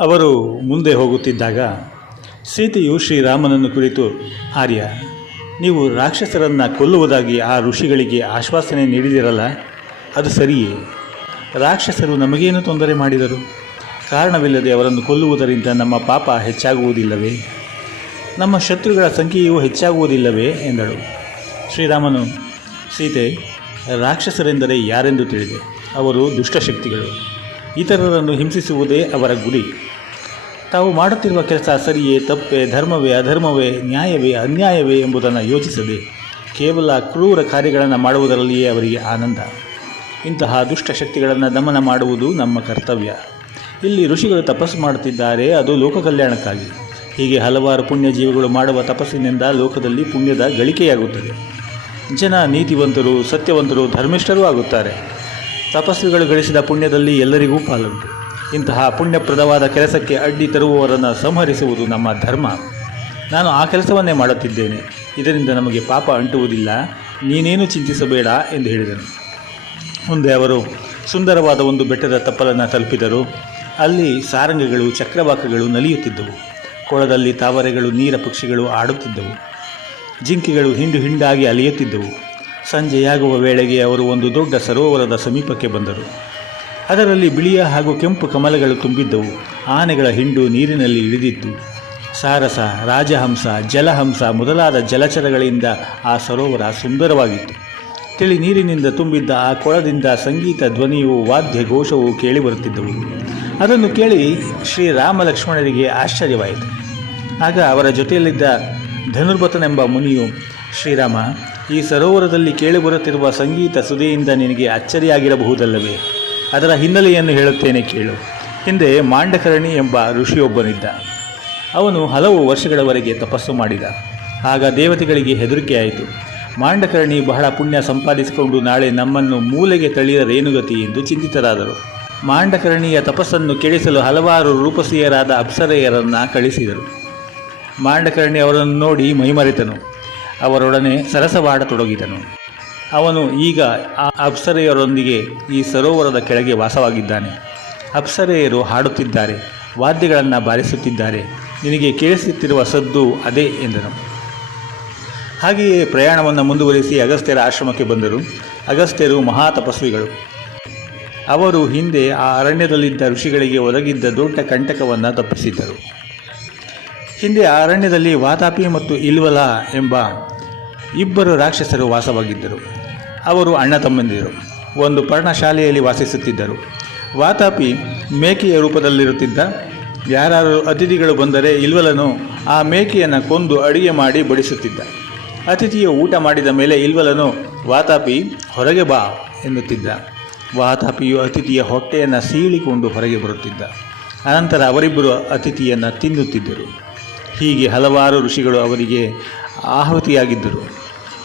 ಅವರು ಮುಂದೆ ಹೋಗುತ್ತಿದ್ದಾಗ ಸೀತೆಯು ಶ್ರೀರಾಮನನ್ನು ಕುರಿತು, ಆರ್ಯ, ನೀವು ರಾಕ್ಷಸರನ್ನು ಕೊಲ್ಲುವುದಾಗಿ ಆ ಋಷಿಗಳಿಗೆ ಆಶ್ವಾಸನೆ ನೀಡಿದಿರಲ್ಲ, ಅದು ಸರಿಯೇ? ರಾಕ್ಷಸರು ನಮಗೇನು ತೊಂದರೆ ಮಾಡಿದರು? ಕಾರಣವಿಲ್ಲದೆ ಅವರನ್ನು ಕೊಲ್ಲುವುದರಿಂದ ನಮ್ಮ ಪಾಪ ಹೆಚ್ಚಾಗುವುದಿಲ್ಲವೇ? ನಮ್ಮ ಶತ್ರುಗಳ ಸಂಖ್ಯೆಯೂ ಹೆಚ್ಚಾಗುವುದಿಲ್ಲವೇ ಎಂದಳು. ಶ್ರೀರಾಮನು, ಸೀತೆ, ರಾಕ್ಷಸರೆಂದರೆ ಯಾರೆಂದು ತಿಳಿದೆ. ಅವರು ದುಷ್ಟಶಕ್ತಿಗಳು. ಇತರರನ್ನು ಹಿಂಸಿಸುವುದೇ ಅವರ ಗುರಿ. ತಾವು ಮಾಡುತ್ತಿರುವ ಕೆಲಸ ಸರಿಯೇ, ತಪ್ಪೇ, ಧರ್ಮವೇ, ಅಧರ್ಮವೇ, ನ್ಯಾಯವೇ, ಅನ್ಯಾಯವೇ ಎಂಬುದನ್ನು ಯೋಚಿಸದೆ ಕೇವಲ ಕ್ರೂರ ಕಾರ್ಯಗಳನ್ನು ಮಾಡುವುದರಲ್ಲಿಯೇ ಅವರಿಗೆ ಆನಂದ. ಇಂತಹ ದುಷ್ಟಶಕ್ತಿಗಳನ್ನು ದಮನ ಮಾಡುವುದು ನಮ್ಮ ಕರ್ತವ್ಯ. ಇಲ್ಲಿ ಋಷಿಗಳು ತಪಸ್ಸು ಮಾಡುತ್ತಿದ್ದಾರೆ, ಅದು ಲೋಕ ಕಲ್ಯಾಣಕ್ಕಾಗಿ. ಹೀಗೆ ಹಲವಾರು ಪುಣ್ಯಜೀವಿಗಳು ಮಾಡುವ ತಪಸ್ಸಿನಿಂದ ಲೋಕದಲ್ಲಿ ಪುಣ್ಯದ ಗಳಿಕೆಯಾಗುತ್ತದೆ. ಜನ ನೀತಿವಂತರು, ಸತ್ಯವಂತರು, ಧರ್ಮಿಷ್ಠರೂ ಆಗುತ್ತಾರೆ. ತಪಸ್ವಿಗಳು ಗಳಿಸಿದ ಪುಣ್ಯದಲ್ಲಿ ಎಲ್ಲರಿಗೂ ಪಾಲುಂಟು. ಇಂತಹ ಪುಣ್ಯಪ್ರದವಾದ ಕೆಲಸಕ್ಕೆ ಅಡ್ಡಿ ತರುವವರನ್ನು ಸಂಹರಿಸುವುದು ನಮ್ಮ ಧರ್ಮ. ನಾನು ಆ ಕೆಲಸವನ್ನೇ ಮಾಡುತ್ತಿದ್ದೇನೆ. ಇದರಿಂದ ನಮಗೆ ಪಾಪ ಅಂಟುವುದಿಲ್ಲ. ನೀನೇನು ಚಿಂತಿಸಬೇಡ ಎಂದು ಹೇಳಿದನು. ಮುಂದೆ ಅವರು ಸುಂದರವಾದ ಒಂದು ಬೆಟ್ಟದ ತಪ್ಪಲನ್ನು ತಲುಪಿದರು. ಅಲ್ಲಿ ಸಾರಂಗಗಳು, ಚಕ್ರವಾಕಗಳು ನಲಿಯುತ್ತಿದ್ದವು. ಕೊಳದಲ್ಲಿ ತಾವರೆಗಳು, ನೀರ ಪಕ್ಷಿಗಳು ಆಡುತ್ತಿದ್ದವು. ಜಿಂಕೆಗಳು ಹಿಂಡು ಹಿಂಡಾಗಿ ಅಲಿಯುತ್ತಿದ್ದವು. ಸಂಜೆಯಾಗುವ ವೇಳೆಗೆ ಅವರು ಒಂದು ದೊಡ್ಡ ಸರೋವರದ ಸಮೀಪಕ್ಕೆ ಬಂದರು. ಅದರಲ್ಲಿ ಬಿಳಿಯ ಹಾಗೂ ಕೆಂಪು ಕಮಲಗಳು ತುಂಬಿದ್ದವು. ಆನೆಗಳ ಹಿಂಡು ನೀರಿನಲ್ಲಿ ಇಳಿದಿತ್ತು. ಸಾರಸ, ರಾಜಹಂಸ, ಜಲಹಂಸ ಮೊದಲಾದ ಜಲಚರಗಳಿಂದ ಆ ಸರೋವರ ಸುಂದರವಾಗಿತ್ತು. ತಿಳಿ ನೀರಿನಿಂದ ತುಂಬಿದ್ದ ಆ ಕೊಳದಿಂದ ಸಂಗೀತ ಧ್ವನಿಯು, ವಾದ್ಯ ಘೋಷವು ಕೇಳಿಬರುತ್ತಿದ್ದವು. ಅದನ್ನು ಕೇಳಿ ಶ್ರೀರಾಮ ಲಕ್ಷ್ಮಣರಿಗೆ ಆಶ್ಚರ್ಯವಾಯಿತು. ಆಗ ಅವರ ಜೊತೆಯಲ್ಲಿದ್ದ ಧನುರ್ಬತನೆಂಬ ಮುನಿಯು, ಶ್ರೀರಾಮ, ಈ ಸರೋವರದಲ್ಲಿ ಕೇಳಿಬರುತ್ತಿರುವ ಸಂಗೀತ ಸುಧೆಯಿಂದ ನಿನಗೆ ಅಚ್ಚರಿಯಾಗಿರಬಹುದಲ್ಲವೇ? ಅದರ ಹಿನ್ನೆಲೆಯನ್ನು ಹೇಳುತ್ತೇನೆ ಕೇಳು. ಹಿಂದೆ ಮಾಂಡಕರ್ಣಿ ಎಂಬ ಋಷಿಯೊಬ್ಬನಿದ್ದ. ಅವನು ಹಲವು ವರ್ಷಗಳವರೆಗೆ ತಪಸ್ಸು ಮಾಡಿದ. ಆಗ ದೇವತೆಗಳಿಗೆ ಹೆದರಿಕೆಯಾಯಿತು. ಮಾಂಡಕರ್ಣಿ ಬಹಳ ಪುಣ್ಯ ಸಂಪಾದಿಸಿಕೊಂಡು ನಾಳೆ ನಮ್ಮನ್ನು ಮೂಲೆಗೆ ತಳ್ಳಿದರೇನು ಗತಿ ಎಂದು ಚಿಂತಿತರಾದರು. ಮಾಂಡಕರ್ಣಿಯ ತಪಸ್ಸನ್ನು ಕೆಡಿಸಲು ಹಲವಾರು ರೂಪಸಿಯರಾದ ಅಪ್ಸರೆಯರನ್ನು ಕಳಿಸಿದರು. ಮಾಂಡಕರ್ಣಿ ಅವರನ್ನು ನೋಡಿ ಮೈಮರೆತನು. ಅವರೊಡನೆ ಸರಸವಾಡತೊಡಗಿದನು. ಅವನು ಈಗ ಆ ಅಪ್ಸರೆಯರೊಂದಿಗೆ ಈ ಸರೋವರದ ಕೆಳಗೆ ವಾಸವಾಗಿದ್ದಾನೆ. ಅಪ್ಸರೆಯರು ಹಾಡುತ್ತಿದ್ದಾರೆ, ವಾದ್ಯಗಳನ್ನು ಬಾರಿಸುತ್ತಿದ್ದಾರೆ. ನಿನಗೆ ಕೇಳಿಸುತ್ತಿರುವ ಸದ್ದು ಅದೇ ಎಂದನು. ಹಾಗೆಯೇ ಪ್ರಯಾಣವನ್ನು ಮುಂದುವರಿಸಿ ಅಗಸ್ತ್ಯರ ಆಶ್ರಮಕ್ಕೆ ಬಂದರು. ಅಗಸ್ತ್ಯರು ಮಹಾ ತಪಸ್ವಿಗಳು. ಅವರು ಹಿಂದೆ ಆ ಅರಣ್ಯದಲ್ಲಿದ್ದ ಋಷಿಗಳಿಗೆ ಒದಗಿದ್ದ ದೊಡ್ಡ ಕಂಟಕವನ್ನು ತಪ್ಪಿಸಿದ್ದರು. ಹಿಂದೆ ಆ ಅರಣ್ಯದಲ್ಲಿ ವಾತಾಪಿ ಮತ್ತು ಇಲ್ವಲ ಎಂಬ ಇಬ್ಬರು ರಾಕ್ಷಸರು ವಾಸವಾಗಿದ್ದರು. ಅವರು ಅಣ್ಣ ತಮ್ಮಂದಿರು. ಒಂದು ಪರ್ಣಶಾಲೆಯಲ್ಲಿ ವಾಸಿಸುತ್ತಿದ್ದರು. ವಾತಾಪಿ ಮೇಕೆಯ ರೂಪದಲ್ಲಿರುತ್ತಿದ್ದ. ಯಾರು ಅತಿಥಿಗಳು ಬಂದರೆ ಇಲ್ವಲನು ಆ ಮೇಕೆಯನ್ನು ಕೊಂದು ಅಡುಗೆ ಮಾಡಿ ಬಡಿಸುತ್ತಿದ್ದ. ಅತಿಥಿಯು ಊಟ ಮಾಡಿದ ಮೇಲೆ ಇಲ್ವಲನು, ವಾತಾಪಿ ಹೊರಗೆ ಬಾ ಎನ್ನುತ್ತಿದ್ದ. ವಾತಾಪಿಯು ಅತಿಥಿಯ ಹೊಟ್ಟೆಯನ್ನು ಸೀಳಿಕೊಂಡು ಹೊರಗೆ ಬರುತ್ತಿದ್ದ. ಅನಂತರ ಅವರಿಬ್ಬರು ಅತಿಥಿಯನ್ನು ತಿನ್ನುತ್ತಿದ್ದರು. ಹೀಗೆ ಹಲವಾರು ಋಷಿಗಳು ಅವರಿಗೆ ಆಹುತಿಯಾಗಿದ್ದರು.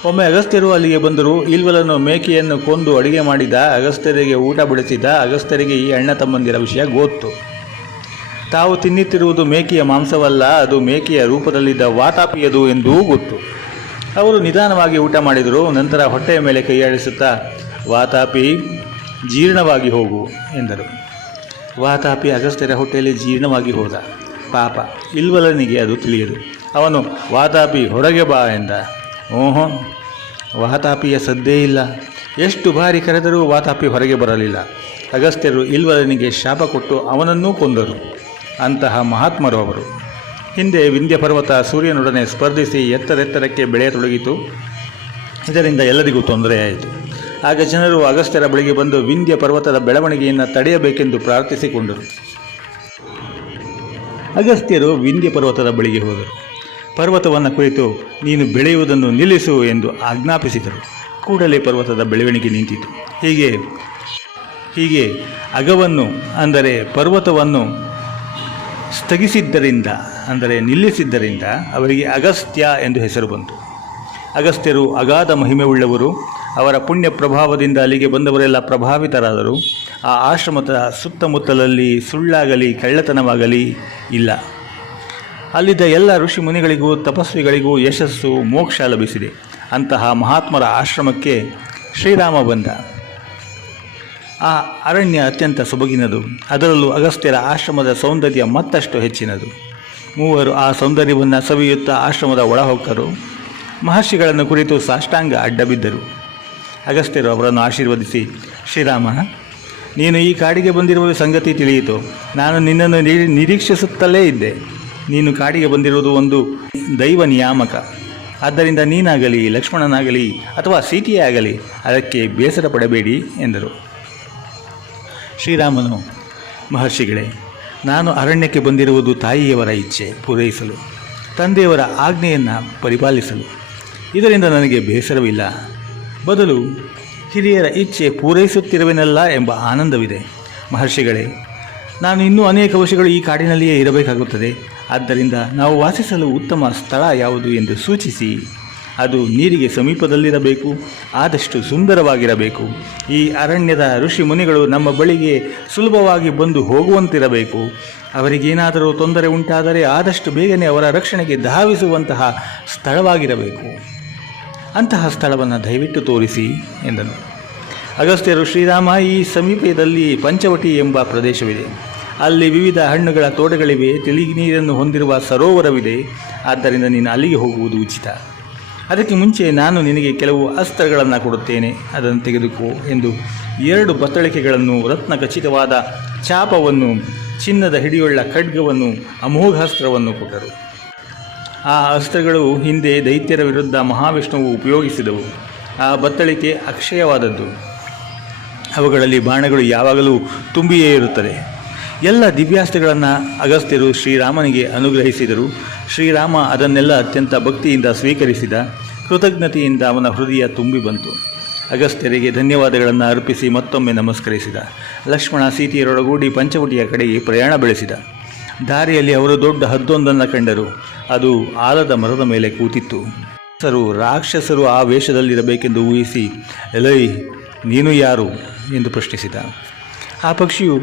ಒಮ್ಮೆ ಅಗಸ್ತ್ಯರು ಅಲ್ಲಿಗೆ ಬಂದರು. ಇಲ್ವಲನು ಮೇಕೆಯನ್ನು ಕೊಂದು ಅಡುಗೆ ಮಾಡಿದ. ಅಗಸ್ತ್ಯರಿಗೆ ಊಟ ಬಡಿಸಿದ. ಅಗಸ್ತ್ಯರಿಗೆ ಈ ಅಣ್ಣ ತಮ್ಮಂದಿರ ವಿಷಯ ಗೊತ್ತು. ತಾವು ತಿನ್ನುತ್ತಿರುವುದು ಮೇಕೆಯ ಮಾಂಸವಲ್ಲ, ಅದು ಮೇಕೆಯ ರೂಪದಲ್ಲಿದ್ದ ವಾತಾಪಿಯದು ಎಂದೂ ಗೊತ್ತು. ಅವರು ನಿಧಾನವಾಗಿ ಊಟ ಮಾಡಿದರು. ನಂತರ ಹೊಟ್ಟೆಯ ಮೇಲೆ ಕೈಯಾಡಿಸುತ್ತಾ, ವಾತಾಪಿ, ಜೀರ್ಣವಾಗಿ ಹೋಗು ಎಂದರು. ವಾತಾಪಿ ಅಗಸ್ತ್ಯರ ಹೊಟ್ಟೆಯಲ್ಲಿ ಜೀರ್ಣವಾಗಿ ಹೋದ. ಪಾಪ, ಇಲ್ವಲನಿಗೆ ಅದು ತಿಳಿಯದು. ಅವನು, ವಾತಾಪಿ ಹೊರಗೆ ಬಾ ಎಂದ. ಓಹೋ, ವಾತಾಪಿಯ ಸದ್ದೇ ಇಲ್ಲ. ಎಷ್ಟು ಬಾರಿ ಕರೆದರೂ ವಾತಾಪಿ ಹೊರಗೆ ಬರಲಿಲ್ಲ. ಅಗಸ್ತ್ಯರು ಇಲ್ವಲನಿಗೆ ಶಾಪ ಕೊಟ್ಟು ಅವನನ್ನೂ ಕೊಂದರು. ಅಂತಹ ಮಹಾತ್ಮರು ಅವರು. ಹಿಂದೆ ವಿಂಧ್ಯ ಪರ್ವತ ಸೂರ್ಯನೊಡನೆ ಸ್ಪರ್ಧಿಸಿ ಎತ್ತರೆತ್ತರಕ್ಕೆ ಬೆಳೆಯತೊಡಗಿತು. ಇದರಿಂದ ಎಲ್ಲರಿಗೂ ತೊಂದರೆಯಾಯಿತು. ಆಗ ಜನರು ಅಗಸ್ತ್ಯರ ಬಳಿಗೆ ಬಂದು ವಿಂಧ್ಯ ಪರ್ವತದ ಬೆಳವಣಿಗೆಯನ್ನು ತಡೆಯಬೇಕೆಂದು ಪ್ರಾರ್ಥಿಸಿಕೊಂಡರು. ಅಗಸ್ತ್ಯರು ವಿಂಧ್ಯ ಪರ್ವತದ ಬಳಿಗೆ ಹೋದರು. ಪರ್ವತವನ್ನು ಕುರಿತು, ನೀನು ಬೆಳೆಯುವುದನ್ನು ನಿಲ್ಲಿಸು ಎಂದು ಆಜ್ಞಾಪಿಸಿದರು. ಕೂಡಲೇ ಪರ್ವತದ ಬೆಳವಣಿಗೆ ನಿಂತಿತು. ಹೀಗೆ ಅಗವನ್ನು, ಅಂದರೆ ಪರ್ವತವನ್ನು ಸ್ಥಗಿಸಿದ್ದರಿಂದ, ಅಂದರೆ ನಿಲ್ಲಿಸಿದ್ದರಿಂದ ಅವರಿಗೆ ಅಗಸ್ತ್ಯ ಎಂದು ಹೆಸರು ಬಂತು. ಅಗಸ್ತ್ಯರು ಅಗಾಧ ಮಹಿಮೆಯುಳ್ಳವರು. ಅವರ ಪುಣ್ಯ ಪ್ರಭಾವದಿಂದ ಅಲ್ಲಿಗೆ ಬಂದವರೆಲ್ಲ ಪ್ರಭಾವಿತರಾದರು. ಆ ಆಶ್ರಮದ ಸುತ್ತಮುತ್ತಲಲ್ಲಿ ಸುಳ್ಳಾಗಲಿ ಕಳ್ಳತನವಾಗಲಿ ಇಲ್ಲ. ಅಲ್ಲಿದ್ದ ಎಲ್ಲ ಋಷಿ ಮುನಿಗಳಿಗೂ ತಪಸ್ವಿಗಳಿಗೂ ಯಶಸ್ಸು, ಮೋಕ್ಷ ಲಭಿಸಿದೆ. ಅಂತಹ ಮಹಾತ್ಮರ ಆಶ್ರಮಕ್ಕೆ ಶ್ರೀರಾಮ ಬಂದ. ಆ ಅರಣ್ಯ ಅತ್ಯಂತ ಸೊಬಗಿನದು. ಅದರಲ್ಲೂ ಅಗಸ್ತ್ಯರ ಆಶ್ರಮದ ಸೌಂದರ್ಯ ಮತ್ತಷ್ಟು ಹೆಚ್ಚಿನದು. ಮೂವರು ಆ ಸೌಂದರ್ಯವನ್ನು ಸವಿಯುತ್ತಾ ಆಶ್ರಮದ ಒಳಹೊಕ್ಕರು. ಮಹರ್ಷಿಗಳನ್ನು ಕುರಿತು ಸಾಷ್ಟಾಂಗ ಅಡ್ಡಬಿದ್ದರು. ಅಗಸ್ತ್ಯರು ಅವರನ್ನು ಆಶೀರ್ವದಿಸಿ, ಶ್ರೀರಾಮ, ನೀನು ಈ ಕಾಡಿಗೆ ಬಂದಿರುವ ಸಂಗತಿ ತಿಳಿಯಿತು. ನಾನು ನಿನ್ನನ್ನು ನಿರೀಕ್ಷಿಸುತ್ತಲೇ ಇದ್ದೆ. ನೀನು ಕಾಡಿಗೆ ಬಂದಿರುವುದು ಒಂದು ದೈವ ನಿಯಾಮಕ. ಆದ್ದರಿಂದ ನೀನಾಗಲಿ, ಲಕ್ಷ್ಮಣನಾಗಲಿ ಅಥವಾ ಸೀತೆಯೇ ಆಗಲಿ ಅದಕ್ಕೆ ಬೇಸರ ಪಡಬೇಡಿ ಎಂದರು. ಶ್ರೀರಾಮನು, ಮಹರ್ಷಿಗಳೇ, ನಾನು ಅರಣ್ಯಕ್ಕೆ ಬಂದಿರುವುದು ತಾಯಿಯವರ ಇಚ್ಛೆ ಪೂರೈಸಲು, ತಂದೆಯವರ ಆಜ್ಞೆಯನ್ನು ಪರಿಪಾಲಿಸಲು. ಇದರಿಂದ ನನಗೆ ಬೇಸರವಿಲ್ಲ. ಬದಲು ಹಿರಿಯರ ಇಚ್ಛೆ ಪೂರೈಸುತ್ತಿರುವೆನಲ್ಲ ಎಂಬ ಆನಂದವಿದೆ. ಮಹರ್ಷಿಗಳೇ, ನಾನು ಇನ್ನೂ ಅನೇಕ ವರ್ಷಗಳು ಈ ಕಾಡಿನಲ್ಲಿಯೇ ಇರಬೇಕಾಗುತ್ತದೆ. ಆದ್ದರಿಂದ ನಾವು ವಾಸಿಸಲು ಉತ್ತಮ ಸ್ಥಳ ಯಾವುದು ಎಂದು ಸೂಚಿಸಿ. ಅದು ನೀರಿಗೆ ಸಮೀಪದಲ್ಲಿರಬೇಕು, ಆದಷ್ಟು ಸುಂದರವಾಗಿರಬೇಕು. ಈ ಅರಣ್ಯದ ಋಷಿ ಮುನಿಗಳು ನಮ್ಮ ಬಳಿಗೆ ಸುಲಭವಾಗಿ ಬಂದು ಹೋಗುವಂತಿರಬೇಕು. ಅವರಿಗೇನಾದರೂ ತೊಂದರೆ ಉಂಟಾದರೆ ಆದಷ್ಟು ಬೇಗನೆ ಅವರ ರಕ್ಷಣೆಗೆ ಧಾವಿಸುವಂತಹ ಸ್ಥಳವಾಗಿರಬೇಕು. ಅಂತಹ ಸ್ಥಳವನ್ನು ದಯವಿಟ್ಟು ತೋರಿಸಿ ಎಂದನು. ಅಗಸ್ತ್ಯರು, ಶ್ರೀರಾಮ, ಈ ಸಮೀಪದಲ್ಲಿ ಪಂಚವಟಿ ಎಂಬ ಪ್ರದೇಶವಿದೆ. ಅಲ್ಲಿ ವಿವಿಧ ಹಣ್ಣುಗಳ ತೋಟಗಳಿವೆ, ತಿಳಿ ನೀರನ್ನು ಹೊಂದಿರುವ ಸರೋವರವಿದೆ. ಆದ್ದರಿಂದ ನೀನು ಅಲ್ಲಿಗೆ ಹೋಗುವುದು ಉಚಿತ. ಅದಕ್ಕೆ ಮುಂಚೆ ನಾನು ನಿನಗೆ ಕೆಲವು ಅಸ್ತ್ರಗಳನ್ನು ಕೊಡುತ್ತೇನೆ, ಅದನ್ನು ತೆಗೆದುಕೋ ಎಂದು 2 ಬತ್ತಳಿಕೆಗಳನ್ನು, ರತ್ನ ಖಚಿತವಾದ ಚಾಪವನ್ನು, ಚಿನ್ನದ ಹಿಡಿಯುಳ್ಳ ಖಡ್ಗವನ್ನು, ಅಮೋಘಾಸ್ತ್ರವನ್ನು ಕೊಟ್ಟರು. ಆ ಅಸ್ತ್ರಗಳು ಹಿಂದೆ ದೈತ್ಯರ ವಿರುದ್ಧ ಮಹಾವಿಷ್ಣುವು ಉಪಯೋಗಿಸಿದವು. ಆ ಬತ್ತಳಿಕೆ ಅಕ್ಷಯವಾದದ್ದು. ಅವುಗಳಲ್ಲಿ ಬಾಣಗಳು ಯಾವಾಗಲೂ ತುಂಬಿಯೇ ಇರುತ್ತದೆ. ಎಲ್ಲ ದಿವ್ಯಾಸ್ತ್ರಗಳನ್ನು ಅಗಸ್ತ್ಯರು ಶ್ರೀರಾಮನಿಗೆ ಅನುಗ್ರಹಿಸಿದರು. ಶ್ರೀರಾಮ ಅದನ್ನೆಲ್ಲ ಅತ್ಯಂತ ಭಕ್ತಿಯಿಂದ ಸ್ವೀಕರಿಸಿದ. ಕೃತಜ್ಞತೆಯಿಂದ ಅವನ ಹೃದಯ ತುಂಬಿ ಬಂತು. ಅಗಸ್ತ್ಯರಿಗೆ ಧನ್ಯವಾದಗಳನ್ನು ಅರ್ಪಿಸಿ ಮತ್ತೊಮ್ಮೆ ನಮಸ್ಕರಿಸಿದ. ಲಕ್ಷ್ಮಣ ಸೀತೆಯರೊಡಗೂಡಿ ಪಂಚವಟಿಯ ಕಡೆಗೆ ಪ್ರಯಾಣ ಬೆಳೆಸಿದ. ದಾರಿಯಲ್ಲಿ ಅವರು ದೊಡ್ಡ ಹದ್ದೊಂದನ್ನು ಕಂಡರು. ಅದು ಆಲದ ಮರದ ಮೇಲೆ ಕೂತಿತ್ತು. ರಾಕ್ಷಸರು ಆ ವೇಷದಲ್ಲಿರಬೇಕೆಂದು ಊಹಿಸಿ, ಎಲೈ, ನೀನು ಯಾರು ಎಂದು ಪ್ರಶ್ನಿಸಿದ. ಆ ಪಕ್ಷಿಯು,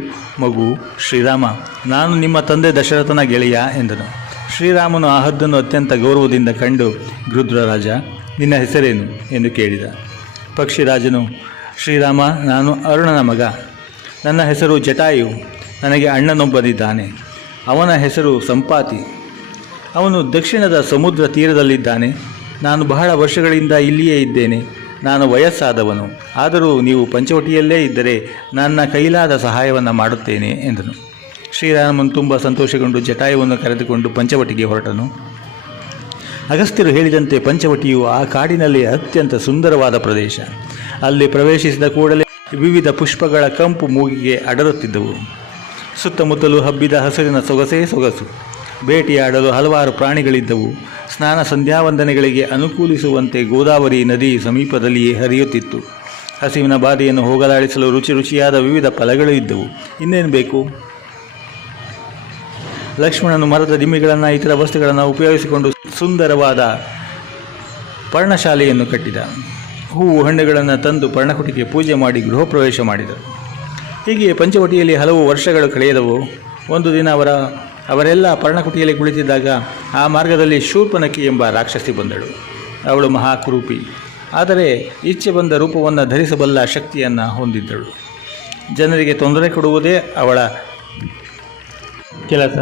ಮಗು, ಶ್ರೀರಾಮ, ನಾನು ನಿಮ್ಮ ತಂದೆ ದಶರಥನ ಗೆಳೆಯ ಎಂದನು. ಶ್ರೀರಾಮನು ಆ ಹದ್ದನ್ನು ಅತ್ಯಂತ ಗೌರವದಿಂದ ಕಂಡು, ಗೃಧ್ರರಾಜ, ನಿನ್ನ ಹೆಸರೇನು ಎಂದು ಕೇಳಿದ. ಪಕ್ಷಿರಾಜನು, ಶ್ರೀರಾಮ, ನಾನು ಅರುಣನ ಮಗ. ನನ್ನ ಹೆಸರು ಜಟಾಯು. ನನಗೆ ಅಣ್ಣನೊಬ್ಬನಿದ್ದಾನೆ. ಅವನ ಹೆಸರು ಸಂಪಾತಿ. ಅವನು ದಕ್ಷಿಣದ ಸಮುದ್ರ ತೀರದಲ್ಲಿದ್ದಾನೆ. ನಾನು ಬಹಳ ವರ್ಷಗಳಿಂದ ಇಲ್ಲಿಯೇ ಇದ್ದೇನೆ. ನಾನು ವಯಸ್ಸಾದವನು. ಆದರೂ ನೀವು ಪಂಚವಟಿಯಲ್ಲೇ ಇದ್ದರೆ ನನ್ನ ಕೈಲಾದ ಸಹಾಯವನ್ನು ಮಾಡುತ್ತೇನೆ ಎಂದನು. ಶ್ರೀರಾಮನು ತುಂಬ ಸಂತೋಷಗೊಂಡು ಜಟಾಯುವನ್ನು ಕರೆದುಕೊಂಡು ಪಂಚವಟಿಗೆ ಹೊರಟನು. ಅಗಸ್ತ್ಯರು ಹೇಳಿದಂತೆ ಪಂಚವಟಿಯು ಆ ಕಾಡಿನಲ್ಲಿ ಅತ್ಯಂತ ಸುಂದರವಾದ ಪ್ರದೇಶ. ಅಲ್ಲಿ ಪ್ರವೇಶಿಸಿದ ಕೂಡಲೇ ವಿವಿಧ ಪುಷ್ಪಗಳ ಕಂಪು ಮೂಗಿಗೆ ಅಡರುತ್ತಿದ್ದವು. ಸುತ್ತಮುತ್ತಲೂ ಹಬ್ಬಿದ ಹಸಿರಿನ ಸೊಗಸೇ ಸೊಗಸು. ಬೇಟೆಯಾಡಲು ಹಲವಾರು ಪ್ರಾಣಿಗಳಿದ್ದವು. ಸ್ನಾನ ಸಂಧ್ಯಾವಂದನೆಗಳಿಗೆ ಅನುಕೂಲಿಸುವಂತೆ ಗೋದಾವರಿ ನದಿ ಸಮೀಪದಲ್ಲಿಯೇ ಹರಿಯುತ್ತಿತ್ತು. ಹಸಿವಿನ ಬಾಧೆಯನ್ನು ಹೋಗಲಾಡಿಸಲು ರುಚಿ ರುಚಿಯಾದ ವಿವಿಧ ಫಲಗಳು ಇದ್ದವು. ಇನ್ನೇನು ಬೇಕು? ಲಕ್ಷ್ಮಣನು ಮರದ ದಿಮ್ಮಿಗಳನ್ನು, ಇತರ ವಸ್ತುಗಳನ್ನು ಉಪಯೋಗಿಸಿಕೊಂಡು ಸುಂದರವಾದ ಪರ್ಣಶಾಲೆಯನ್ನು ಕಟ್ಟಿದ. ಹೂವು ಹಣ್ಣುಗಳನ್ನು ತಂದು ಪರ್ಣಕುಟಿಗೆ ಪೂಜೆ ಮಾಡಿ ಗೃಹ ಪ್ರವೇಶ ಮಾಡಿದರು. ಹೀಗೆ ಪಂಚವಟಿಯಲ್ಲಿ ಹಲವು ವರ್ಷಗಳು ಕಳೆಯದವು. ಒಂದು ದಿನ ಅವರೆಲ್ಲ ಪರ್ಣಕುಟಿಯಲ್ಲಿ ಕುಳಿತಿದ್ದಾಗ ಆ ಮಾರ್ಗದಲ್ಲಿ ಶೂರ್ಪನಖಿ ಎಂಬ ರಾಕ್ಷಸಿ ಬಂದಳು. ಅವಳು ಮಹಾಕುರೂಪಿ, ಆದರೆ ಇಚ್ಛೆ ಬಂದ ರೂಪವನ್ನು ಧರಿಸಬಲ್ಲ ಶಕ್ತಿಯನ್ನು ಹೊಂದಿದ್ದಳು. ಜನರಿಗೆ ತೊಂದರೆ ಕೊಡುವುದೇ ಅವಳ ಕೆಲಸ.